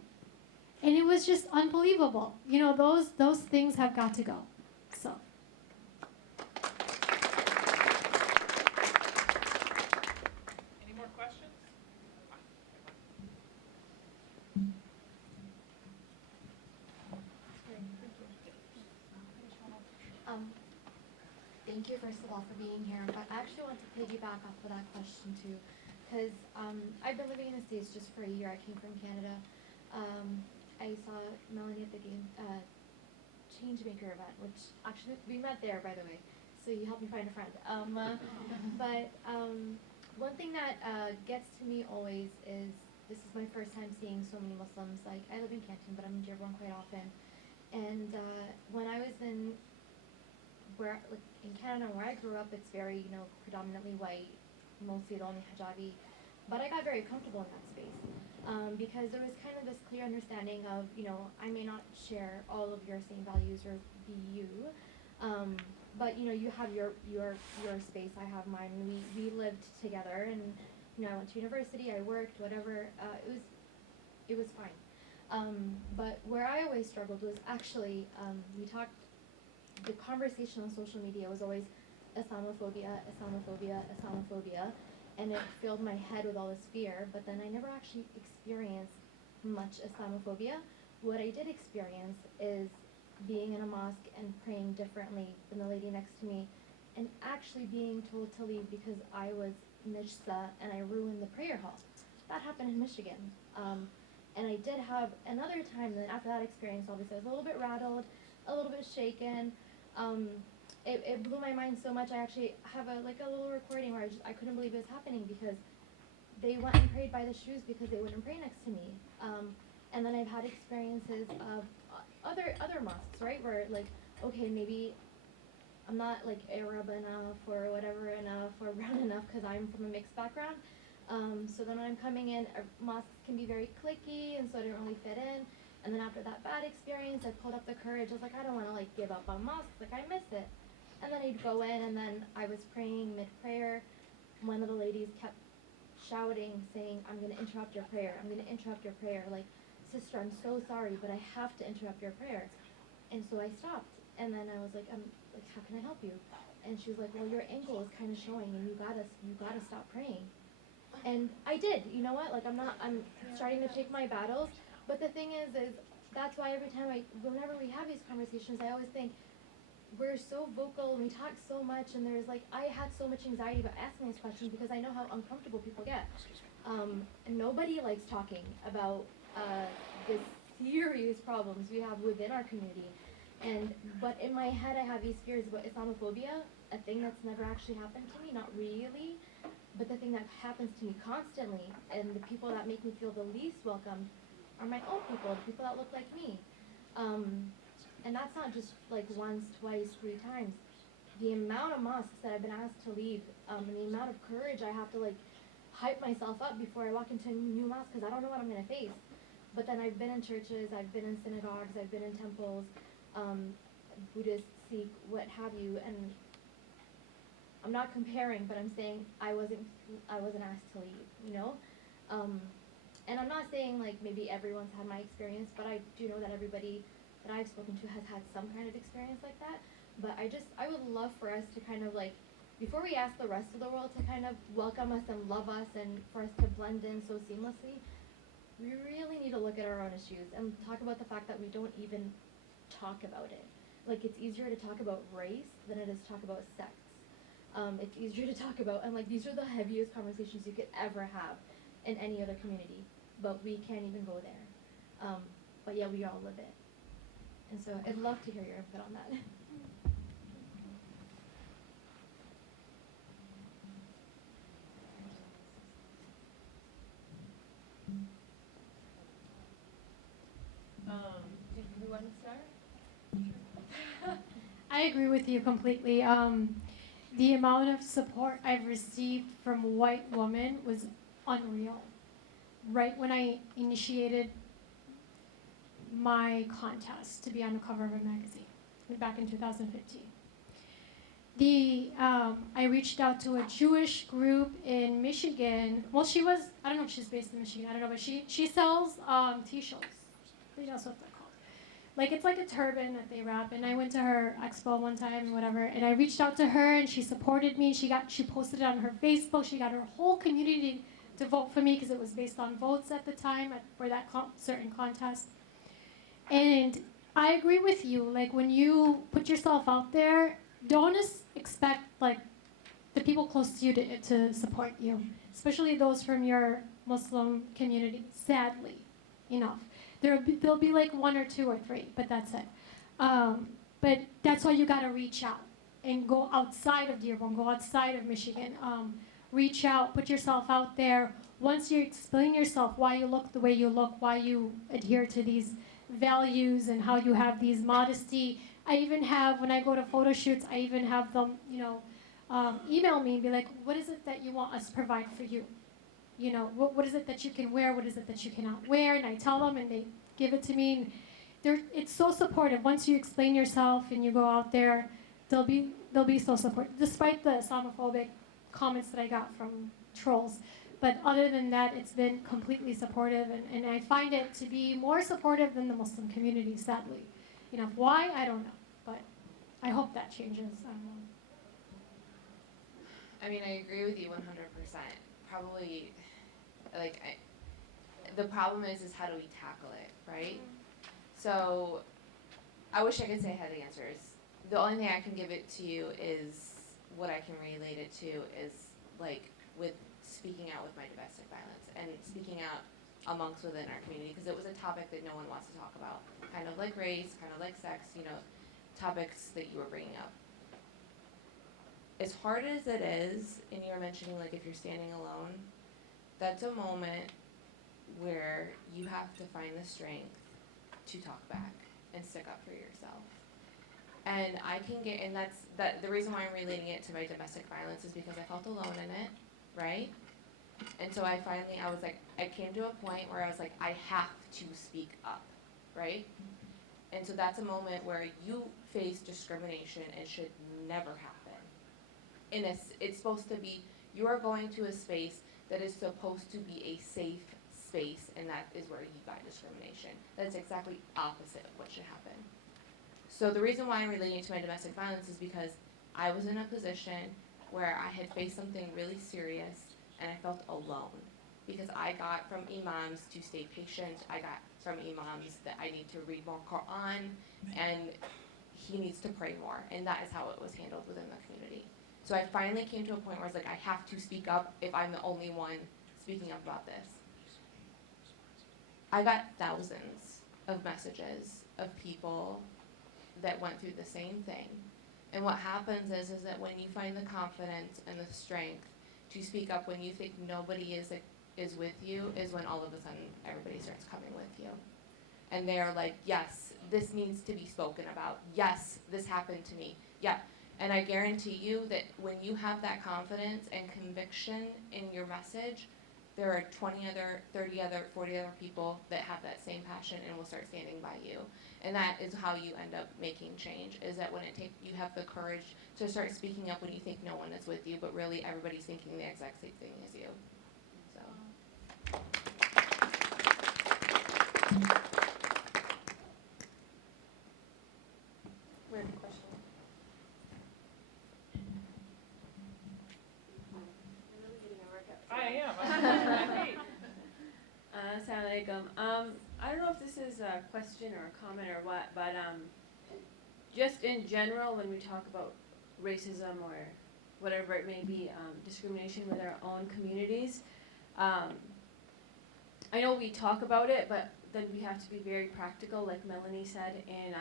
And it was just unbelievable. Those things have got to go. So. Thank you, first of all, for being here. But I actually want to piggyback off of that question, too, because I've been living in the States just for a year. I came from Canada. I saw Melanie at the Changemaker event, which actually, we met there, by the way, so you helped me find a friend. But one thing that gets to me always is, this is my first time seeing so many Muslims. Like, I live in Canton, but I'm in Dearborn quite often. And when I was in Canada, where I grew up, it's very, predominantly white mostly the only hijabi, but I got very comfortable in that space. Because there was kind of this clear understanding of, I may not share all of your same values or be you, but you have your space, I have mine. We lived together, and I went to university, I worked, whatever. It was fine. But where I always struggled was actually the conversation on social media was always Islamophobia, Islamophobia, Islamophobia, and it filled my head with all this fear. But then I never actually experienced much Islamophobia. What I did experience is being in a mosque and praying differently than the lady next to me, and actually being told to leave because I was nijsa and I ruined the prayer hall. That happened in Michigan. And I did have another time then after that experience, obviously I was a little bit rattled, a little bit shaken. It blew my mind so much. I actually have a little recording where I couldn't believe it was happening because they went and prayed by the shoes because they wouldn't pray next to me. And then I've had experiences of other mosques, right, where okay, maybe I'm not Arab enough or whatever enough or brown enough because I'm from a mixed background. So then when I'm coming in, mosques can be very cliquey, and so I didn't really fit in. And then after that bad experience, I pulled up the courage. I was like, I don't want to give up on mosques. I miss it. And then I'd go in, and then I was praying mid-prayer. One of the ladies kept shouting, saying, I'm going to interrupt your prayer. I'm going to interrupt your prayer. Sister, I'm so sorry, but I have to interrupt your prayer. And so I stopped. And then I was like, how can I help you? And she was like, well, your ankle is kind of showing, and you gotta stop praying. And I did. You know what? I'm starting to pick my battles. But the thing is that's why every time whenever we have these conversations, I always think we're so vocal and we talk so much, and there's I had so much anxiety about asking these questions because I know how uncomfortable people get. And nobody likes talking about the serious problems we have within our community. But in my head, I have these fears about Islamophobia, a thing that's never actually happened to me, not really, but the thing that happens to me constantly, and the people that make me feel the least welcome are my own people, the people that look like me. And that's not just once, twice, 3 times. The amount of mosques that I've been asked to leave, and the amount of courage I have to hype myself up before I walk into a new mosque because I don't know what I'm going to face. But then I've been in churches, I've been in synagogues, I've been in temples, Buddhist, Sikh, what have you, and I'm not comparing, but I'm saying I wasn't asked to leave, and I'm not saying maybe everyone's had my experience, but I do know that everybody that I've spoken to has had some kind of experience like that. But I would love for us to kind of before we ask the rest of the world to kind of welcome us and love us and for us to blend in so seamlessly, we really need to look at our own issues and talk about the fact that we don't even talk about it. It's easier to talk about race than it is to talk about sex. It's easier to talk about, and these are the heaviest conversations you could ever have in any other community, but we can't even go there. But yeah, we all live it. And so I'd love to hear your input on that. Who wants to start? I agree with you completely. The amount of support I've received from white women was unreal. Right when I initiated my contest to be on the cover of a magazine, back in 2015. I reached out to a Jewish group in Michigan. Well, I don't know if she's based in Michigan, I don't know, but she sells t-shirts. That's what they're called. It's like a turban that they wrap, and I went to her expo one time, whatever, and I reached out to her, and she supported me. She posted it on her Facebook. She got her whole community to vote for me because it was based on votes at the time for that certain contest. And I agree with you. When you put yourself out there, don't expect the people close to you to support you, especially those from your Muslim community. Sadly, enough. There'll be 1 or 2 or 3, but that's it. But that's why you gotta reach out and go outside of Dearborn, go outside of Michigan. Reach out, put yourself out there. Once you explain yourself, why you look the way you look, why you adhere to these values, and how you have these modesty. I even have, when I go to photo shoots, I even have them, email me and be like, what is it that you want us to provide for you? You know, what is it that you can wear? What is it that you cannot wear? And I tell them, and they give it to me. And it's so supportive. Once you explain yourself and you go out there, they'll be so supportive, despite the Islamophobic comments that I got from trolls. But other than that, it's been completely supportive, and I find it to be more supportive than the Muslim community, sadly. You know, why? I don't know, but I hope that changes. I don't know. I mean, I agree with you 100%. Probably, like, the problem is how do we tackle it, right? So, I wish I could say I had the answers. The only thing I can give it to you is what I can relate it to is, like, with speaking out with my domestic violence and speaking out amongst within our community, because it was a topic that no one wants to talk about. Kind of like race, kind of like sex, you know, topics that you were bringing up. As hard as it is, and you were mentioning, like, if you're standing alone, that's a moment where you have to find the strength to talk back and stick up for yourself. And I can get, and that's the reason why I'm relating it to my domestic violence is because I felt alone in it, right? And so I was like, I came to a point where I was like, I have to speak up, right? And so that's a moment where you face discrimination and should never happen. And it's supposed to be, you are going to a space that is supposed to be a safe space, and that is where you got discrimination. That's exactly opposite of what should happen. So the reason why I'm relating it to my domestic violence is because I was in a position where I had faced something really serious and I felt alone. Because I got from imams to stay patient, I got from imams that I need to read more Quran and he needs to pray more. And that is how it was handled within the community. So I finally came to a point where I was like, I have to speak up if I'm the only one speaking up about this. I got thousands of messages of people that went through the same thing. And what happens is that when you find the confidence and the strength to speak up when you think nobody is with you, is when all of a sudden everybody starts coming with you. And they're like, yes, this needs to be spoken about. Yes, this happened to me. Yeah. And I guarantee you that when you have that confidence and conviction in your message, there are 20 other, 30 other, 40 other people that have that same passion and will start standing by you. And that is how you end up making change, is that when you have the courage to start speaking up when you think no one is with you, but really everybody's thinking the exact same thing as you. So. We have a question. I am. Assalamu alaikum. I don't know if this is a question or a comment or what, but just in general, when we talk about racism or whatever it may be, discrimination with our own communities, I know we talk about it, but then we have to be very practical, like Melanie said, in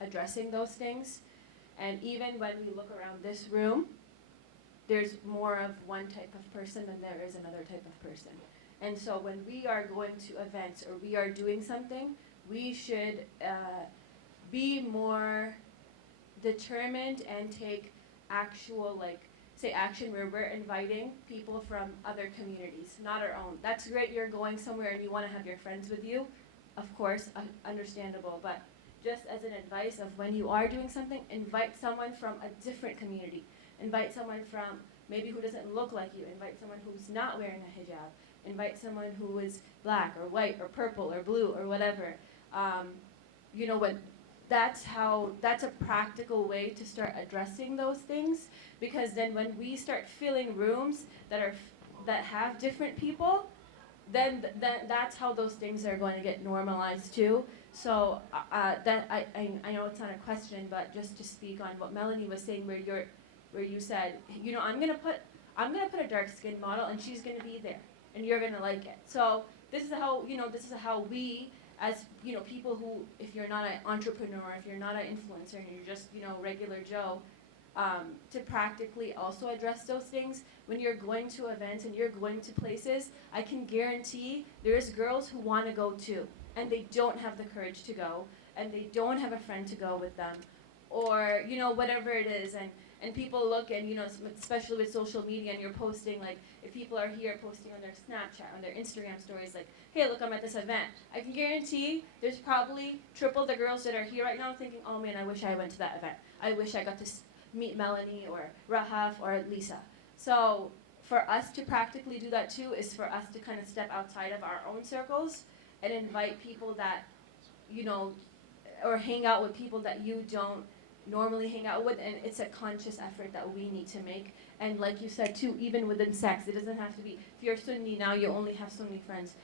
addressing those things. And even when we look around this room, there's more of one type of person than there is another type of person. And so when we are going to events or we are doing something, we should be more determined and take actual, like, say action where we're inviting people from other communities, not our own. That's great, you're going somewhere and you want to have your friends with you, of course, understandable, but just as an advice of when you are doing something, invite someone from a different community. Invite someone from maybe who doesn't look like you. Invite someone who's not wearing a hijab. Invite someone who is black or white or purple or blue or whatever. You know what? That's a practical way to start addressing those things, because then when we start filling rooms that have different people, then that's how those things are going to get normalized too. So that I know it's not a question, but just to speak on what Melanie was saying, where you said, you know, I'm gonna put a dark-skinned model and she's gonna be there and you're gonna like it. So this is how we, as you know, people who, if you're not an entrepreneur, if you're not an influencer and you're just, you know, regular Joe, to practically also address those things. When you're going to events and you're going to places, I can guarantee there's girls who want to go too, and they don't have the courage to go, and they don't have a friend to go with them, or whatever it is, and people look, and especially with social media, and you're posting, like, if people are here posting on their Snapchat, on their Instagram stories, like, hey, look, I'm at this event, I can guarantee there's probably triple the girls that are here right now thinking, oh man, I wish I went to that event, I wish I got to meet Melanie or Rahaf or Lisa. So for us to practically do that too is for us to kind of step outside of our own circles and invite people that or hang out with people that you don't normally hang out with, and it's a conscious effort that we need to make. And like you said too, even within sex, it doesn't have to be, if you're Sunni now, you only have Sunni friends.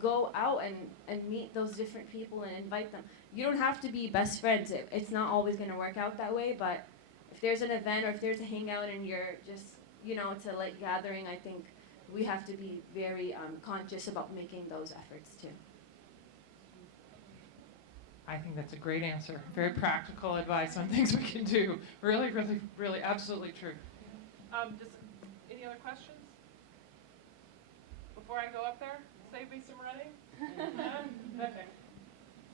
Go out and meet those different people and invite them. You don't have to be best friends. It's not always going to work out that way, but if there's an event or if there's a hangout and you're just, it's a light gathering, I think we have to be very conscious about making those efforts too. I think that's a great answer. Very practical advice on things we can do. Really, really, really, absolutely true. Just any other questions? Before I go up there, save me some running. Okay.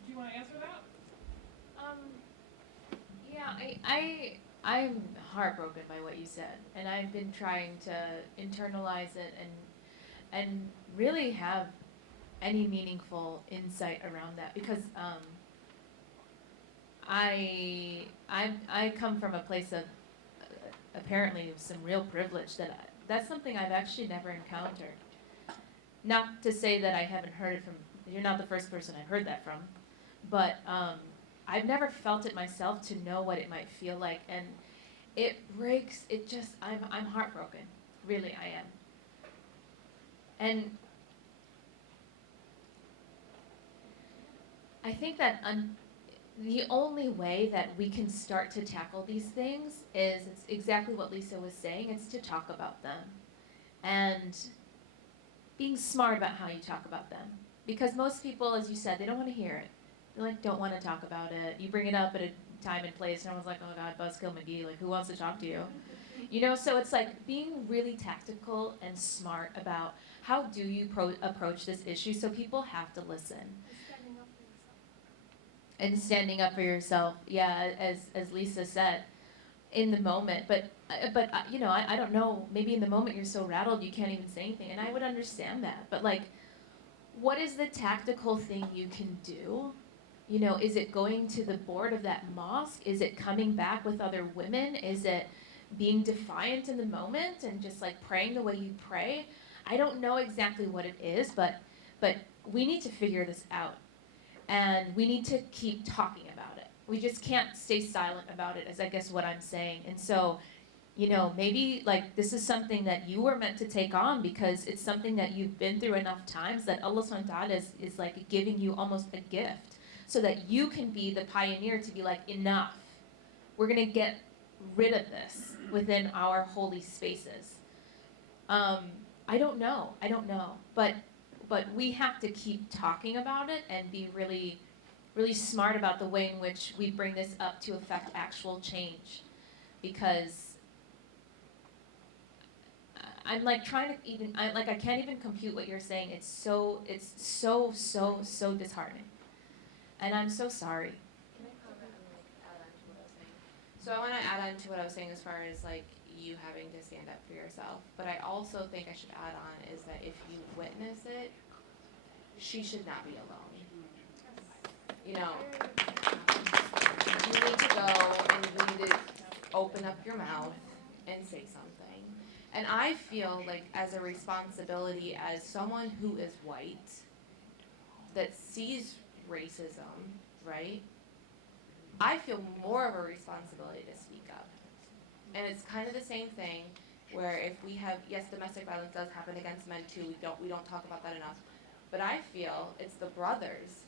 Do you want to answer that? Yeah, I'm heartbroken by what you said, and I've been trying to internalize it and really have any meaningful insight around that, because I come from a place of apparently some real privilege that's something I've actually never encountered. Not to say that I haven't heard it from, you're not the first person I've heard that from, but I've never felt it myself to know what it might feel like, and it breaks, I'm heartbroken, really I am. And I think that the only way that we can start to tackle these things is, it's exactly what Lisa was saying, it's to talk about them. And being smart about how you talk about them. Because most people, as you said, they don't want to hear it. They don't want to talk about it. You bring it up at a time and place, and everyone's like, oh God, Buzzkill McGee, who wants to talk to you? So it's like being really tactical and smart about how do you approach this issue, so people have to listen. And standing up for yourself, yeah, as Lisa said, in the moment. But I don't know, maybe in the moment you're so rattled you can't even say anything, and I would understand that. But what is the tactical thing you can do? Is it going to the board of that mosque? Is it coming back with other women? Is it being defiant in the moment and just praying the way you pray? I don't know exactly what it is, but we need to figure this out. And we need to keep talking about it. We just can't stay silent about it, is I guess what I'm saying. And so, maybe this is something that you were meant to take on, because it's something that you've been through enough times that Allah subhanahu wa ta'ala is giving you almost a gift, so that you can be the pioneer to be enough. We're gonna get rid of this within our holy spaces. I don't know, but we have to keep talking about it and be really, really smart about the way in which we bring this up to affect actual change. Because I'm trying to even, I can't even compute what you're saying. It's so disheartening. And I'm so sorry. Can I comment and add on to what I was saying? So I want to add on to what I was saying as far as you having to stand up for yourself. But I also think I should add on is that if you witness it, she should not be alone. You need to go and you need to open up your mouth and say something. And I feel as a responsibility as someone who is white that sees racism, right? I feel more of a responsibility to speak up. And it's kind of the same thing where if we have, yes, domestic violence does happen against men too, we don't talk about that enough. But I feel it's the brothers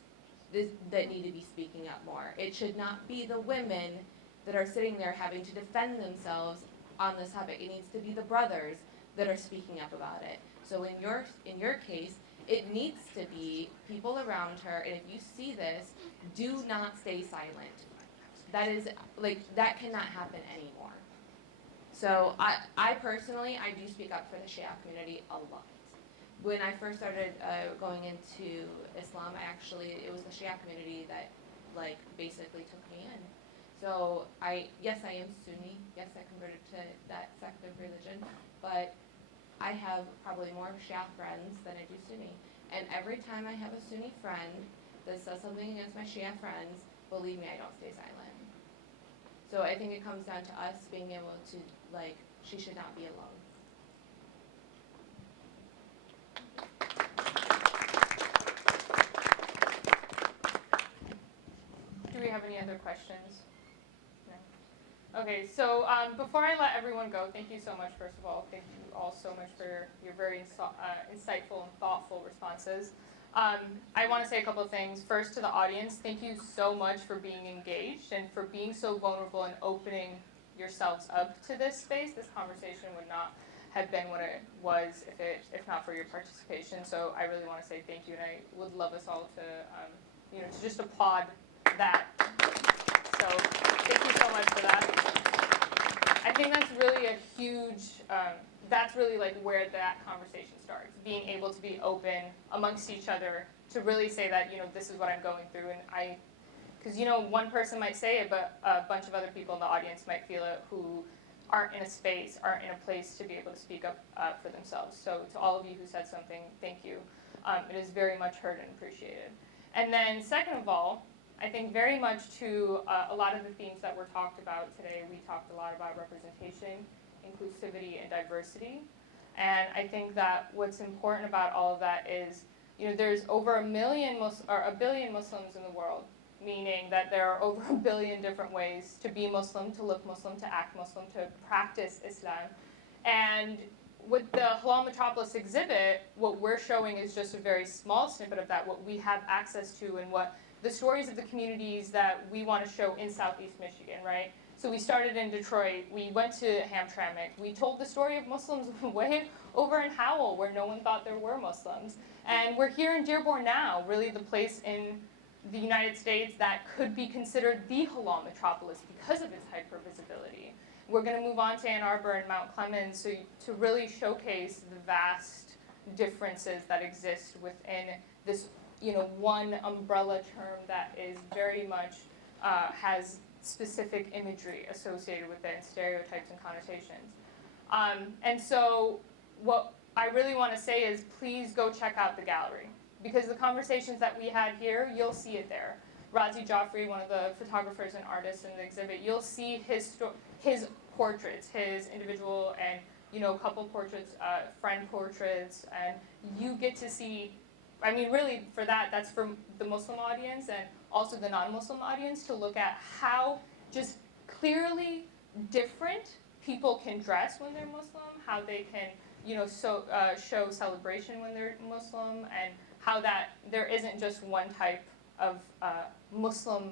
that need to be speaking up more. It should not be the women that are sitting there having to defend themselves on this topic. It needs to be the brothers that are speaking up about it. So in your case, it needs to be people around her, and if you see this, do not stay silent. That is, that cannot happen anymore. So I personally, I do speak up for the Shia community a lot. When I first started going into Islam, it was the Shia community that basically took me in. So yes, I am Sunni. Yes, I converted to that sect of religion, but I have probably more Shia friends than I do Sunni. And every time I have a Sunni friend that says something against my Shia friends, believe me, I don't stay silent. So I think it comes down to us being able to, like, she should not be alone. Do we have any other questions? No. Okay, so before I let everyone go, thank you so much, first of all. Thank you all so much for your very insightful and thoughtful responses. I want to say a couple of things. First, to the audience, thank you so much for being engaged and for being so vulnerable and opening yourselves up to this space. This conversation would not have been what it was if not for your participation. So I really want to say thank you, and I would love us all to, to just applaud that. So thank you so much for that. I think that's really a huge, that's really like where that conversation starts. Being able to be open amongst each other to really say that, this is what I'm going through. And because, one person might say it, but a bunch of other people in the audience might feel it who aren't in a space, aren't in a place to be able to speak up for themselves. So to all of you who said something, thank you. It is very much heard and appreciated. And then second of all, I think very much to a lot of the themes that were talked about today, we talked a lot about representation, inclusivity, and diversity. And I think that what's important about all of that is, there's over a billion Muslims in the world, meaning that there are over a billion different ways to be Muslim, to look Muslim, to act Muslim, to practice Islam. And with the Halal Metropolis exhibit, what we're showing is just a very small snippet of that, what we have access to and what the stories of the communities that we want to show in Southeast Michigan, right? So we started in Detroit, we went to Hamtramck, we told the story of Muslims way over in Howell, where no one thought there were Muslims. And we're here in Dearborn now, really the place in the United States that could be considered the Halal Metropolis because of its hypervisibility. We're going to move on to Ann Arbor and Mount Clemens to really showcase the vast differences that exist within this one umbrella term that is very much has specific imagery associated with it, and stereotypes and connotations. And so what I really want to say is please go check out the gallery, because the conversations that we had here, you'll see it there. Razi Joffrey, one of the photographers and artists in the exhibit, you'll see his portraits, his individual and couple portraits, friend portraits, and you get to see. I mean, really, for that's for the Muslim audience and also the non-Muslim audience to look at how just clearly different people can dress when they're Muslim, how they can, show celebration when they're Muslim, and how that there isn't just one type of Muslim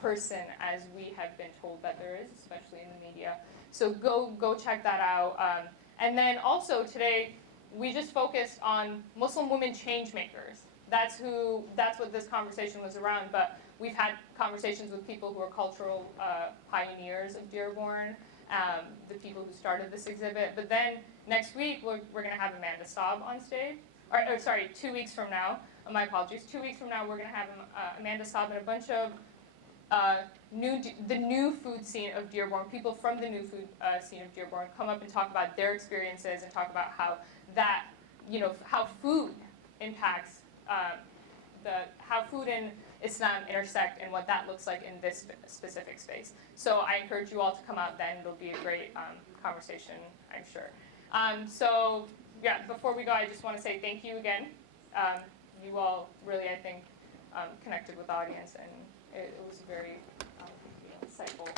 person as we have been told that there is, especially in the media. So go check that out. And then also today, we just focused on Muslim women change makers. That's what this conversation was around, but we've had conversations with people who are cultural pioneers of Dearborn, the people who started this exhibit. But then next week, we're gonna have Amanda Saab on stage. Or sorry, 2 weeks from now, my apologies. 2 weeks from now, we're gonna have Amanda Saab and a bunch of the new food scene of Dearborn, people from the new food scene of Dearborn come up and talk about their experiences and talk about how that, how food impacts, how food and Islam intersect and what that looks like in this specific space. So I encourage you all to come out then. It'll be a great conversation, I'm sure. So yeah, before we go, I just want to say thank you again. You all really, I think, connected with the audience, and it was very insightful.